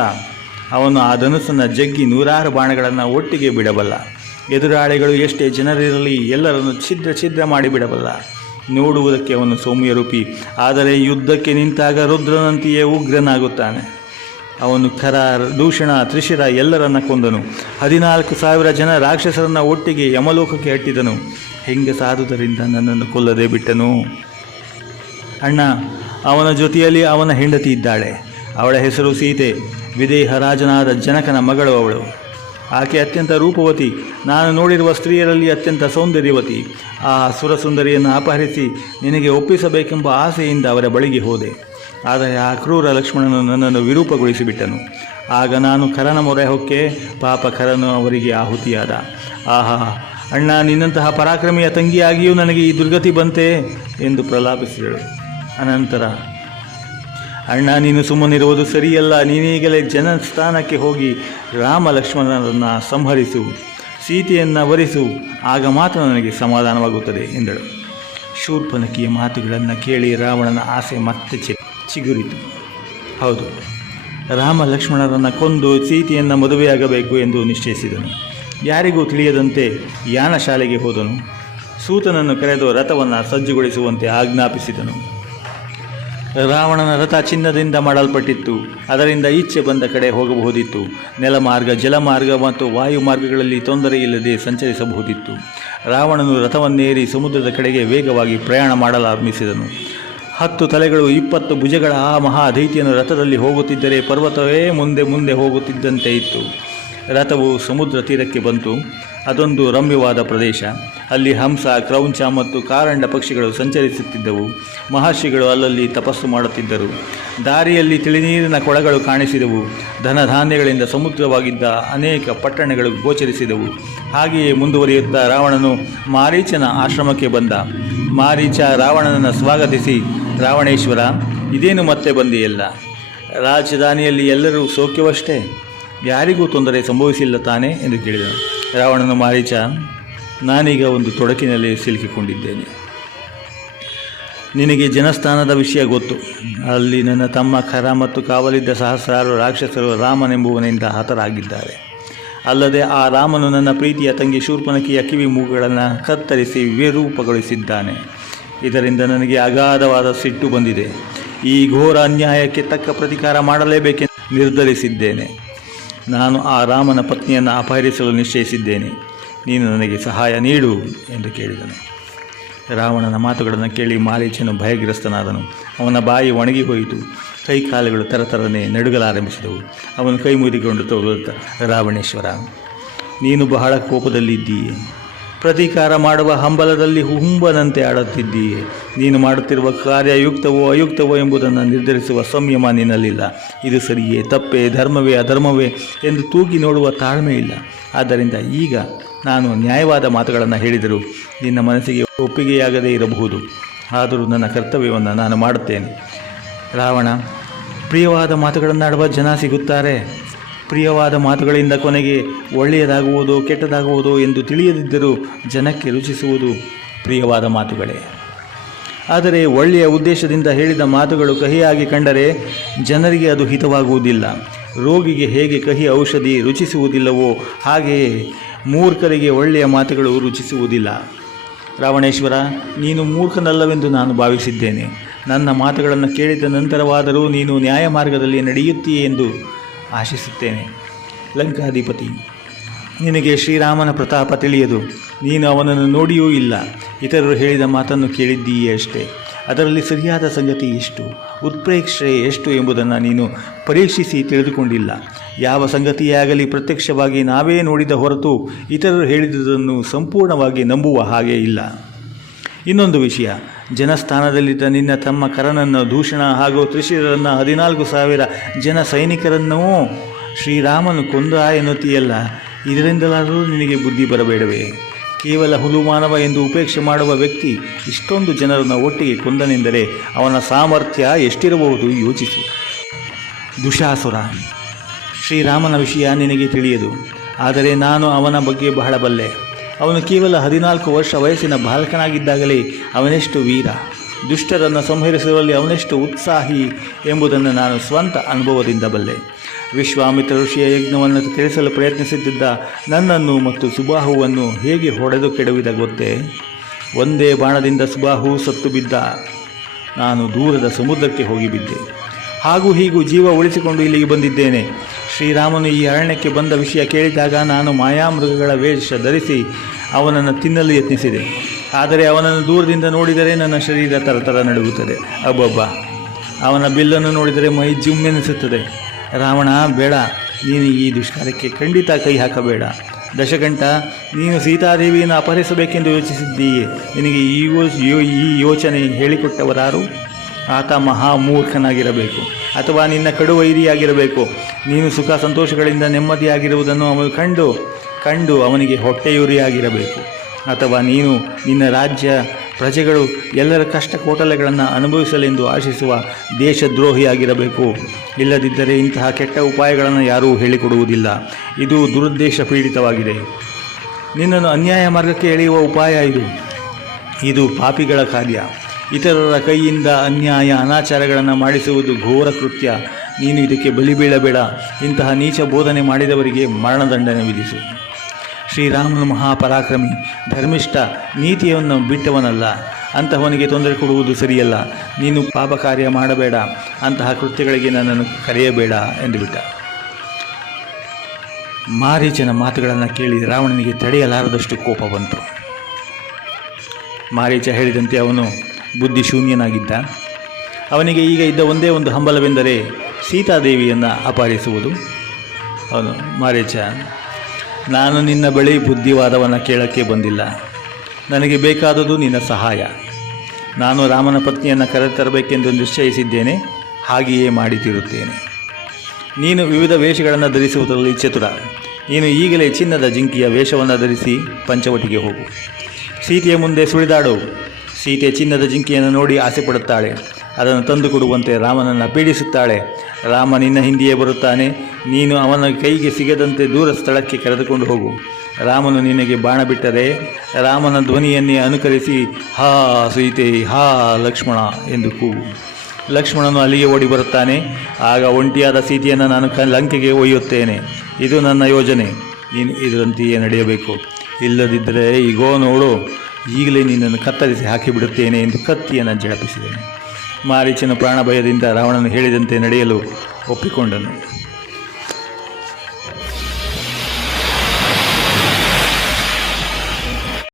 ಅವನು ಆ ಧನುಸ್ಸನ್ನು ಜಗ್ಗಿ 100 ಬಾಣಗಳನ್ನು ಒಟ್ಟಿಗೆ ಬಿಡಬಲ್ಲ. ಎದುರಾಳಿಗಳು ಎಷ್ಟೇ ಜನರಿರಲಿ ಎಲ್ಲರನ್ನು ಛಿದ್ರ ಮಾಡಿಬಿಡಬಲ್ಲ. ನೋಡುವುದಕ್ಕೆ ಅವನು ಸೌಮ್ಯರೂಪಿ, ಆದರೆ ಯುದ್ಧಕ್ಕೆ ನಿಂತಾಗ ರುದ್ರನಂತೆಯೇ ಉಗ್ರನಾಗುತ್ತಾನೆ. ಅವನು ಖರ, ದೂಷಣ, ತ್ರಿಶಿರ ಎಲ್ಲರನ್ನ ಕೊಂದನು. 14,000 ಜನ ರಾಕ್ಷಸರನ್ನು ಒಟ್ಟಿಗೆ ಯಮಲೋಕಕ್ಕೆ ಅಟ್ಟಿದನು. ಹೆಂಗಸಾದುದರಿಂದ ನನ್ನನ್ನು ಕೊಲ್ಲದೆ ಬಿಟ್ಟನು. ಅಣ್ಣ, ಅವನ ಜೊತೆಯಲ್ಲಿ ಅವನ ಹೆಂಡತಿ ಇದ್ದಾಳೆ. ಅವಳ ಹೆಸರು ಸೀತೆ. ವಿದೇಹ ರಾಜನಾದ ಜನಕನ ಮಗಳು ಅವಳು. ಆಕೆ ಅತ್ಯಂತ ರೂಪವತಿ. ನಾನು ನೋಡಿರುವ ಸ್ತ್ರೀಯರಲ್ಲಿ ಅತ್ಯಂತ ಸೌಂದರ್ಯವತಿ. ಆ ಸುರಸುಂದರಿಯನ್ನು ಅಪಹರಿಸಿ ನಿನಗೆ ಒಪ್ಪಿಸಬೇಕೆಂಬ ಆಸೆಯಿಂದ ಅವರ ಬಳಿಗೆ ಹೋದೆ. ಆದರೆ ಆ ಕ್ರೂರ ಲಕ್ಷ್ಮಣನು ನನ್ನನ್ನು ವಿರೂಪಗೊಳಿಸಿಬಿಟ್ಟನು. ಆಗ ನಾನು ಖರನ ಮೊರೆ ಹೊಕ್ಕೆ, ಪಾಪ ಖರನು ಅವರಿಗೆ ಆಹುತಿಯಾದ. ಆಹಾ ಅಣ್ಣ, ನಿನ್ನಂತಹ ಪರಾಕ್ರಮಿಯ ತಂಗಿಯಾಗಿಯೂ ನನಗೆ ಈ ದುರ್ಗತಿ ಬಂತೆ ಎಂದು ಪ್ರಲಾಪಿಸಿದಳು. ಅನಂತರ, ಅಣ್ಣ, ನೀನು ಸುಮ್ಮನಿರುವುದು ಸರಿಯಲ್ಲ. ನೀನೀಗಲೇ ಜನಸ್ಥಾನಕ್ಕೆ ಹೋಗಿ ರಾಮ ಲಕ್ಷ್ಮಣರನ್ನು ಸಂಹರಿಸು, ಸೀತೆಯನ್ನು ವರಿಸು. ಆಗ ಮಾತ್ರ ನನಗೆ ಸಮಾಧಾನವಾಗುತ್ತದೆ ಎಂದಳು. ಶೂರ್ಪನಖಿಯ ಮಾತುಗಳನ್ನು ಕೇಳಿ ರಾವಣನ ಆಸೆ ಮತ್ತೆ ಚಿಗುರಿತು. ಹೌದು, ರಾಮ ಲಕ್ಷ್ಮಣರನ್ನು ಕೊಂದು ಸೀತೆಯನ್ನು ಮದುವೆಯಾಗಬೇಕು ಎಂದು ನಿಶ್ಚಯಿಸಿದನು. ಯಾರಿಗೂ ತಿಳಿಯದಂತೆ ಯಾನ ಶಾಲೆಗೆ ಹೋದನು. ಸೂತನನ್ನು ಕರೆದು ರಥವನ್ನು ಸಜ್ಜುಗೊಳಿಸುವಂತೆ ಆಜ್ಞಾಪಿಸಿದನು. ರಾವಣನ ರಥ ಚಿನ್ನದಿಂದ ಮಾಡಲ್ಪಟ್ಟಿತ್ತು. ಅದರಿಂದ ಈಚೆ ಬಂದ ಕಡೆ ಹೋಗಬಹುದಿತ್ತು. ನೆಲಮಾರ್ಗ, ಜಲಮಾರ್ಗ ಮತ್ತು ವಾಯು ಮಾರ್ಗಗಳಲ್ಲಿ ತೊಂದರೆ ಇಲ್ಲದೆ ಸಂಚರಿಸಬಹುದಿತ್ತು. ರಾವಣನು ರಥವನ್ನೇರಿ ಸಮುದ್ರದ ಕಡೆಗೆ ವೇಗವಾಗಿ ಪ್ರಯಾಣ ಮಾಡಲಾರಂಭಿಸಿದನು. 10 ತಲೆಗಳು 20 ಭುಜಗಳ ಆ ಮಹಾದೈತ್ಯನು ರಥದಲ್ಲಿ ಹೋಗುತ್ತಿದ್ದರೆ ಪರ್ವತವೇ ಮುಂದೆ ಮುಂದೆ ಹೋಗುತ್ತಿದ್ದಂತೆ ಇತ್ತು. ರಥವು ಸಮುದ್ರ ತೀರಕ್ಕೆ ಬಂತು. ಅದೊಂದು ರಮ್ಯವಾದ ಪ್ರದೇಶ. ಅಲ್ಲಿ ಹಂಸ, ಕ್ರೌಂಚ ಮತ್ತು ಕಾರಂಡ ಪಕ್ಷಿಗಳು ಸಂಚರಿಸುತ್ತಿದ್ದವು. ಮಹರ್ಷಿಗಳು ಅಲ್ಲಲ್ಲಿ ತಪಸ್ಸು ಮಾಡುತ್ತಿದ್ದರು. ದಾರಿಯಲ್ಲಿ ತಿಳಿನೀರಿನ ಕೊಳಗಳು ಕಾಣಿಸಿದವು. ಧನಧಾನ್ಯಗಳಿಂದ ಸಮುದ್ರವಾಗಿದ್ದ ಅನೇಕ ಪಟ್ಟಣಗಳು ಗೋಚರಿಸಿದವು. ಹಾಗೆಯೇ ಮುಂದುವರಿಯುತ್ತಾ ರಾವಣನು ಮಾರೀಚನ ಆಶ್ರಮಕ್ಕೆ ಬಂದ. ಮಾರೀಚ ರಾವಣನನ್ನು ಸ್ವಾಗತಿಸಿ, ರಾವಣೇಶ್ವರ, ಇದೇನು ಮತ್ತೆ ಬಂದಿಯಲ್ಲ? ರಾಜಧಾನಿಯಲ್ಲಿ ಎಲ್ಲರೂ ಸೌಖ್ಯವಷ್ಟೇ, ಯಾರಿಗೂ ತೊಂದರೆ ಸಂಭವಿಸಿಲ್ಲ ತಾನೇ ಎಂದು ಕೇಳಿದನು. ರಾವಣನು, ಮಾರೀಚ, ನಾನೀಗ ಒಂದು ತೊಡಕಿನಲ್ಲಿ ಸಿಲುಕಿಕೊಂಡಿದ್ದೇನೆ. ನಿನಗೆ ಜನಸ್ಥಾನದ ವಿಷಯ ಗೊತ್ತು. ಅಲ್ಲಿ ನನ್ನ ತಮ್ಮ ಖರ ಮತ್ತು ಕಾವಲಿದ್ದ ಸಹಸ್ರಾರು ರಾಕ್ಷಸರು ರಾಮನೆಂಬುವನಿಂದ ಹತರಾಗಿದ್ದಾರೆ. ಅಲ್ಲದೆ ಆ ರಾಮನು ನನ್ನ ಪ್ರೀತಿಯ ತಂಗಿ ಶೂರ್ಪನಖಿಯ ಕಿವಿ ಮೂಗುಗಳನ್ನು ಕತ್ತರಿಸಿ ವಿರೂಪಗೊಳಿಸಿದ್ದಾನೆ. ಇದರಿಂದ ನನಗೆ ಅಗಾಧವಾದ ಸಿಟ್ಟು ಬಂದಿದೆ. ಈ ಘೋರ ಅನ್ಯಾಯಕ್ಕೆ ತಕ್ಕ ಪ್ರತೀಕಾರ ಮಾಡಲೇಬೇಕೆಂದು ನಿರ್ಧರಿಸಿದ್ದೇನೆ. ನಾನು ಆ ರಾಮನ ಪತ್ನಿಯನ್ನು ಅಪಹರಿಸಲು ನಿಶ್ಚಯಿಸಿದ್ದೇನೆ. ನೀನು ನನಗೆ ಸಹಾಯ ನೀಡು ಎಂದು ಕೇಳಿದನು. ರಾವಣನ ಮಾತುಗಳನ್ನು ಕೇಳಿ ಮಾರೀಚನು ಭಯಗ್ರಸ್ತನಾದನು. ಅವನ ಬಾಯಿ ಒಣಗಿ ಹೋಯಿತು, ಕೈಕಾಲುಗಳು ತರತರನೆ ನಡುಗಲಾರಂಭಿಸಿದವು. ಅವನು ಕೈ ಮುರಿದುಕೊಂಡು ತೋರುತ್ತ, ರಾವಣೇಶ್ವರ, ನೀನು ಬಹಳ ಕೋಪದಲ್ಲಿದ್ದೀಯೆ. ಪ್ರತೀಕಾರ ಮಾಡುವ ಹಂಬಲದಲ್ಲಿ ಹುಂಬನಂತೆ ಆಡುತ್ತಿದ್ದೀಯೆ. ನೀನು ಮಾಡುತ್ತಿರುವ ಕಾರ್ಯ ಯುಕ್ತವೋ ಅಯುಕ್ತವೋ ಎಂಬುದನ್ನು ನಿರ್ಧರಿಸುವ ಸಂಯಮ ನಿನ್ನಲ್ಲಿಲ್ಲ. ಇದು ಸರಿಯೇ, ತಪ್ಪೇ, ಧರ್ಮವೇ, ಅಧರ್ಮವೇ ಎಂದು ತೂಗಿ ನೋಡುವ ತಾಳ್ಮೆ ಇಲ್ಲ. ಆದ್ದರಿಂದ ಈಗ ನಾನು ನ್ಯಾಯವಾದ ಮಾತುಗಳನ್ನು ಹೇಳಿದರೂ ನಿನ್ನ ಮನಸ್ಸಿಗೆ ಒಪ್ಪಿಗೆಯಾಗದೇ ಇರಬಹುದು. ಆದರೂ ನನ್ನ ಕರ್ತವ್ಯವನ್ನು ನಾನು ಮಾಡುತ್ತೇನೆ. ರಾವಣ, ಪ್ರಿಯವಾದ ಮಾತುಗಳನ್ನಾಡುವ ಜನ ಸಿಗುತ್ತಾರೆ. ಪ್ರಿಯವಾದ ಮಾತುಗಳಿಂದ ಕೊನೆಗೆ ಒಳ್ಳೆಯದಾಗುವುದೋ ಕೆಟ್ಟದಾಗುವುದೋ ಎಂದು ತಿಳಿಯದಿದ್ದರೂ ಜನಕ್ಕೆ ರುಚಿಸುವುದು ಪ್ರಿಯವಾದ ಮಾತುಗಳೇ. ಆದರೆ ಒಳ್ಳೆಯ ಉದ್ದೇಶದಿಂದ ಹೇಳಿದ ಮಾತುಗಳು ಕಹಿಯಾಗಿ ಕಂಡರೆ ಜನರಿಗೆ ಅದು ಹಿತವಾಗುವುದಿಲ್ಲ. ರೋಗಿಗೆ ಹೇಗೆ ಕಹಿ ಔಷಧಿ ರುಚಿಸುವುದಿಲ್ಲವೋ ಹಾಗೆಯೇ ಮೂರ್ಖರಿಗೆ ಒಳ್ಳೆಯ ಮಾತುಗಳು ರುಚಿಸುವುದಿಲ್ಲ. ರಾವಣೇಶ್ವರ, ನೀನು ಮೂರ್ಖನಲ್ಲವೆಂದು ನಾನು ಭಾವಿಸಿದ್ದೇನೆ. ನನ್ನ ಮಾತುಗಳನ್ನು ಕೇಳಿದ ನಂತರವಾದರೂ ನೀನು ನ್ಯಾಯ ಮಾರ್ಗದಲ್ಲಿ ನಡೆಯುತ್ತೀಯೆ ಎಂದು ಆಶಿಸುತ್ತೇನೆ. ಲಂಕಾಧಿಪತಿ, ನಿನಗೆ ಶ್ರೀರಾಮನ ಪ್ರತಾಪ ತಿಳಿಯದು. ನೀನು ಅವನನ್ನು ನೋಡಿಯೂ ಇಲ್ಲ. ಇತರರು ಹೇಳಿದ ಮಾತನ್ನು ಕೇಳಿದ್ದೀಯೇ ಅಷ್ಟೇ. ಅದರಲ್ಲಿ ಸರಿಯಾದ ಸಂಗತಿ ಎಷ್ಟು, ಉತ್ಪ್ರೇಕ್ಷೆ ಎಷ್ಟು ಎಂಬುದನ್ನು ನೀನು ಪರೀಕ್ಷಿಸಿ ತಿಳಿದುಕೊಂಡಿಲ್ಲ. ಯಾವ ಸಂಗತಿಯೇ ಆಗಲಿ ಪ್ರತ್ಯಕ್ಷವಾಗಿ ನಾವೇ ನೋಡಿದ ಹೊರತು ಇತರರು ಹೇಳಿದುದನ್ನು ಸಂಪೂರ್ಣವಾಗಿ ನಂಬುವ ಹಾಗೆ ಇಲ್ಲ. ಇನ್ನೊಂದು ವಿಷಯ, ಜನಸ್ಥಾನದಲ್ಲಿದ್ದ ನಿನ್ನ ತಮ್ಮ ಕರನನ್ನು, ದೂಷಣ ಹಾಗೂ ತ್ರಿಶಿರರನ್ನು, 14,000 ಜನ ಸೈನಿಕರನ್ನೂ ಶ್ರೀರಾಮನು ಕೊಂದ ಎನ್ನುತ್ತೀಯಲ್ಲ. ಇದರಿಂದಲಾದರೂ ನಿನಗೆ ಬುದ್ಧಿ ಬರಬೇಡವೇ? ಕೇವಲ ಹುಲುಮಾನವ ಎಂದು ಉಪೇಕ್ಷೆ ಮಾಡುವ ವ್ಯಕ್ತಿ ಇಷ್ಟೊಂದು ಜನರನ್ನು ಒಟ್ಟಿಗೆ ಕೊಂದನೆಂದರೆ ಅವನ ಸಾಮರ್ಥ್ಯ ಎಷ್ಟಿರಬಹುದು ಯೋಚಿಸು. ದುಶಾಸುರ, ಶ್ರೀರಾಮನ ವಿಷಯ ನಿನಗೆ ತಿಳಿಯದು. ಆದರೆ ನಾನು ಅವನ ಬಗ್ಗೆ ಬಹಳ ಬಲ್ಲೆ. ಅವನು ಕೇವಲ 14 ವರ್ಷ ವಯಸ್ಸಿನ ಬಾಲಕನಾಗಿದ್ದಾಗಲೇ ಅವನೆಷ್ಟು ವೀರ, ದುಷ್ಟರನ್ನು ಸಂಹರಿಸುವಲ್ಲಿ ಅವನೆಷ್ಟು ಉತ್ಸಾಹಿ ಎಂಬುದನ್ನು ನಾನು ಸ್ವಂತ ಅನುಭವದಿಂದ ಬಲ್ಲೆ. ವಿಶ್ವಾಮಿತ್ರ ಋಷಿಯ ಯಜ್ಞವನ್ನು ತಿಳಿಸಲು ಪ್ರಯತ್ನಿಸುತ್ತಿದ್ದ ನನ್ನನ್ನು ಮತ್ತು ಸುಬಾಹುವನ್ನು ಹೇಗೆ ಹೊಡೆದು ಕೆಡವಿದ ಗೊತ್ತೇ? ಒಂದೇ ಬಾಣದಿಂದ ಸುಬಾಹು ಸತ್ತು ಬಿದ್ದ. ನಾನು ದೂರದ ಸಮುದ್ರಕ್ಕೆ ಹೋಗಿಬಿದ್ದೆ. ಹಾಗೂ ಹೀಗೂ ಜೀವ ಉಳಿಸಿಕೊಂಡು ಇಲ್ಲಿಗೆ ಬಂದಿದ್ದೇನೆ. ಶ್ರೀರಾಮನು ಈ ಅರಣ್ಯಕ್ಕೆ ಬಂದ ವಿಷಯ ಕೇಳಿದಾಗ ನಾನು ಮಾಯಾಮೃಗಗಳ ವೇಷ ಧರಿಸಿ ಅವನನ್ನು ತಿನ್ನಲು ಯತ್ನಿಸಿದೆ. ಆದರೆ ಅವನನ್ನು ದೂರದಿಂದ ನೋಡಿದರೆ ನನ್ನ ಶರೀರ ತರತರ ನಡುಗುತ್ತದೆ. ಅಬ್ಬಬ್ಬ, ಅವನ ಬಿಲ್ಲನ್ನು ನೋಡಿದರೆ ಮೈ ಜುಮ್ಮೆನಿಸುತ್ತದೆ. ರಾವಣ, ಬೇಡ, ನೀನು ಈ ದುಷ್ಕಾರ್ಯಕ್ಕೆ ಖಂಡಿತ ಕೈ ಹಾಕಬೇಡ. ದಶಕಂಠ, ನೀನು ಸೀತಾದೇವಿಯನ್ನು ಅಪಹರಿಸಬೇಕೆಂದು ಯೋಚಿಸಿದ್ದೀಯೆ. ನಿನಗೆ ಈ ಯೋಚನೆ ಹೇಳಿಕೊಟ್ಟವರಾರು? ಆತ ಮಹಾಮೂರ್ಖನಾಗಿರಬೇಕು, ಅಥವಾ ನಿನ್ನ ಕಡುವೈರಿಯಾಗಿರಬೇಕು. ನೀನು ಸುಖ ಸಂತೋಷಗಳಿಂದ ನೆಮ್ಮದಿಯಾಗಿರುವುದನ್ನು ಅವನು ಕಂಡು ಅವನಿಗೆ ಹೊಟ್ಟೆಯುರಿಯಾಗಿರಬೇಕು. ಅಥವಾ ನೀನು ನಿನ್ನ ರಾಜ್ಯ ಪ್ರಜೆಗಳು ಎಲ್ಲರ ಕಷ್ಟ ಕೋಟಲೆಗಳನ್ನು ಅನುಭವಿಸಲೆಂದು ಆಶಿಸುವ ದೇಶದ್ರೋಹಿಯಾಗಿರಬೇಕು. ಇಲ್ಲದಿದ್ದರೆ ಇಂತಹ ಕೆಟ್ಟ ಉಪಾಯಗಳನ್ನು ಯಾರೂ ಹೇಳಿಕೊಡುವುದಿಲ್ಲ. ಇದು ದುರುದ್ದೇಶ ಪೀಡಿತವಾಗಿದೆ. ನಿನ್ನನ್ನು ಅನ್ಯಾಯ ಮಾರ್ಗಕ್ಕೆ ಎಳೆಯುವ ಉಪಾಯ ಇದು ಪಾಪಿಗಳ ಕಾರ್ಯ. ಇತರರ ಕೈಯಿಂದ ಅನ್ಯಾಯ ಅನಾಚಾರಗಳನ್ನು ಮಾಡಿಸುವುದು ಘೋರ ಕೃತ್ಯ. ನೀನು ಇದಕ್ಕೆ ಬಲಿ ಬೀಳಬೇಡ. ಇಂತಹ ನೀಚ ಬೋಧನೆ ಮಾಡಿದವರಿಗೆ ಮರಣದಂಡನೆ ವಿಧಿಸು. ಶ್ರೀರಾಮನು ಮಹಾಪರಾಕ್ರಮಿ, ಧರ್ಮಿಷ್ಠ, ನೀತಿಯನ್ನು ಬಿಟ್ಟವನಲ್ಲ. ಅಂತಹವನಿಗೆ ತೊಂದರೆ ಕೊಡುವುದು ಸರಿಯಲ್ಲ. ನೀನು ಪಾಪ ಕಾರ್ಯ ಮಾಡಬೇಡ, ಅಂತಹ ಕೃತ್ಯಗಳಿಗೆ ನನ್ನನ್ನು ಕರೆಯಬೇಡ ಎಂದುಬಿಟ್ಟ. ಮಾರೀಚನ ಮಾತುಗಳನ್ನು ಕೇಳಿ ರಾವಣನಿಗೆ ತಡೆಯಲಾರದಷ್ಟು ಕೋಪ ಬಂತು. ಮಾರೀಚ ಹೇಳಿದಂತೆ ಅವನು ಬುದ್ಧಿಶೂನ್ಯನಾಗಿದ್ದ. ಅವನಿಗೆ ಈಗ ಇದ್ದ ಒಂದೇ ಒಂದು ಹಂಬಲವೆಂದರೆ ಸೀತಾದೇವಿಯನ್ನು ಅಪಹರಿಸುವುದು. ಅವನು, ಮಾರೀಚ, ನಾನು ನಿನ್ನ ಬಳಿ ಬುದ್ಧಿವಾದವನ್ನು ಕೇಳಕ್ಕೆ ಬಂದಿಲ್ಲ. ನನಗೆ ಬೇಕಾದುದು ನಿನ್ನ ಸಹಾಯ. ನಾನು ರಾಮನ ಪತ್ನಿಯನ್ನು ಕರೆತರಬೇಕೆಂದು ನಿಶ್ಚಯಿಸಿದ್ದೇನೆ. ಹಾಗೆಯೇ ಮಾಡಿತಿರುತ್ತೇನೆ. ನೀನು ವಿವಿಧ ವೇಷಗಳನ್ನು ಧರಿಸುವುದರಲ್ಲಿ ಚತುರ. ನೀನು ಈಗಲೇ ಚಿನ್ನದ ಜಿಂಕೆಯ ವೇಷವನ್ನು ಧರಿಸಿ ಪಂಚವಟಿಗೆ ಹೋಗು. ಸೀತೆಯ ಮುಂದೆ ಸುಳಿದಾಡು. ಸೀತೆ ಚಿನ್ನದ ಜಿಂಕೆಯನ್ನು ನೋಡಿ ಆಸೆ ಪಡುತ್ತಾಳೆ. ಅದನ್ನು ತಂದು ಕೊಡುವಂತೆ ರಾಮನನ್ನು ಪೀಡಿಸುತ್ತಾಳೆ. ರಾಮ ನಿನ್ನ ಹಿಂದೆಯೇ ಬರುತ್ತಾನೆ. ನೀನು ಅವನ ಕೈಗೆ ಸಿಗದಂತೆ ದೂರ ಸ್ಥಳಕ್ಕೆ ಕರೆದುಕೊಂಡು ಹೋಗು. ರಾಮನು ನಿನಗೆ ಬಾಣ ಬಿಟ್ಟರೆ ರಾಮನ ಧ್ವನಿಯನ್ನೇ ಅನುಕರಿಸಿ ಹಾ ಸೀತೆ, ಹಾ ಲಕ್ಷ್ಮಣ ಎಂದು ಕೂಗು. ಲಕ್ಷ್ಮಣನು ಅಲ್ಲಿಗೆ ಓಡಿ ಬರುತ್ತಾನೆ. ಆಗ ಒಂಟಿಯಾದ ಸೀತೆಯನ್ನು ನಾನು ಲಂಕೆಗೆ ಒಯ್ಯುತ್ತೇನೆ. ಇದು ನನ್ನ ಯೋಜನೆ. ನೀನು ಇದರಂತೆಯೇ ನಡೆಯಬೇಕು. ಇಲ್ಲದಿದ್ದರೆ ಈಗೋ ನೋಡು, ಈಗಲೇ ನಿನ್ನನ್ನು ಕತ್ತರಿಸಿ ಹಾಕಿಬಿಡುತ್ತೇನೆ ಎಂದು ಕತ್ತಿಯನ್ನು ಜಳಪಿಸಿದನು. ಮಾರೀಚನು ಪ್ರಾಣ ಭಯದಿಂದ ರಾವಣನು ಹೇಳಿದಂತೆ ನಡೆಯಲು ಒಪ್ಪಿಕೊಂಡನು.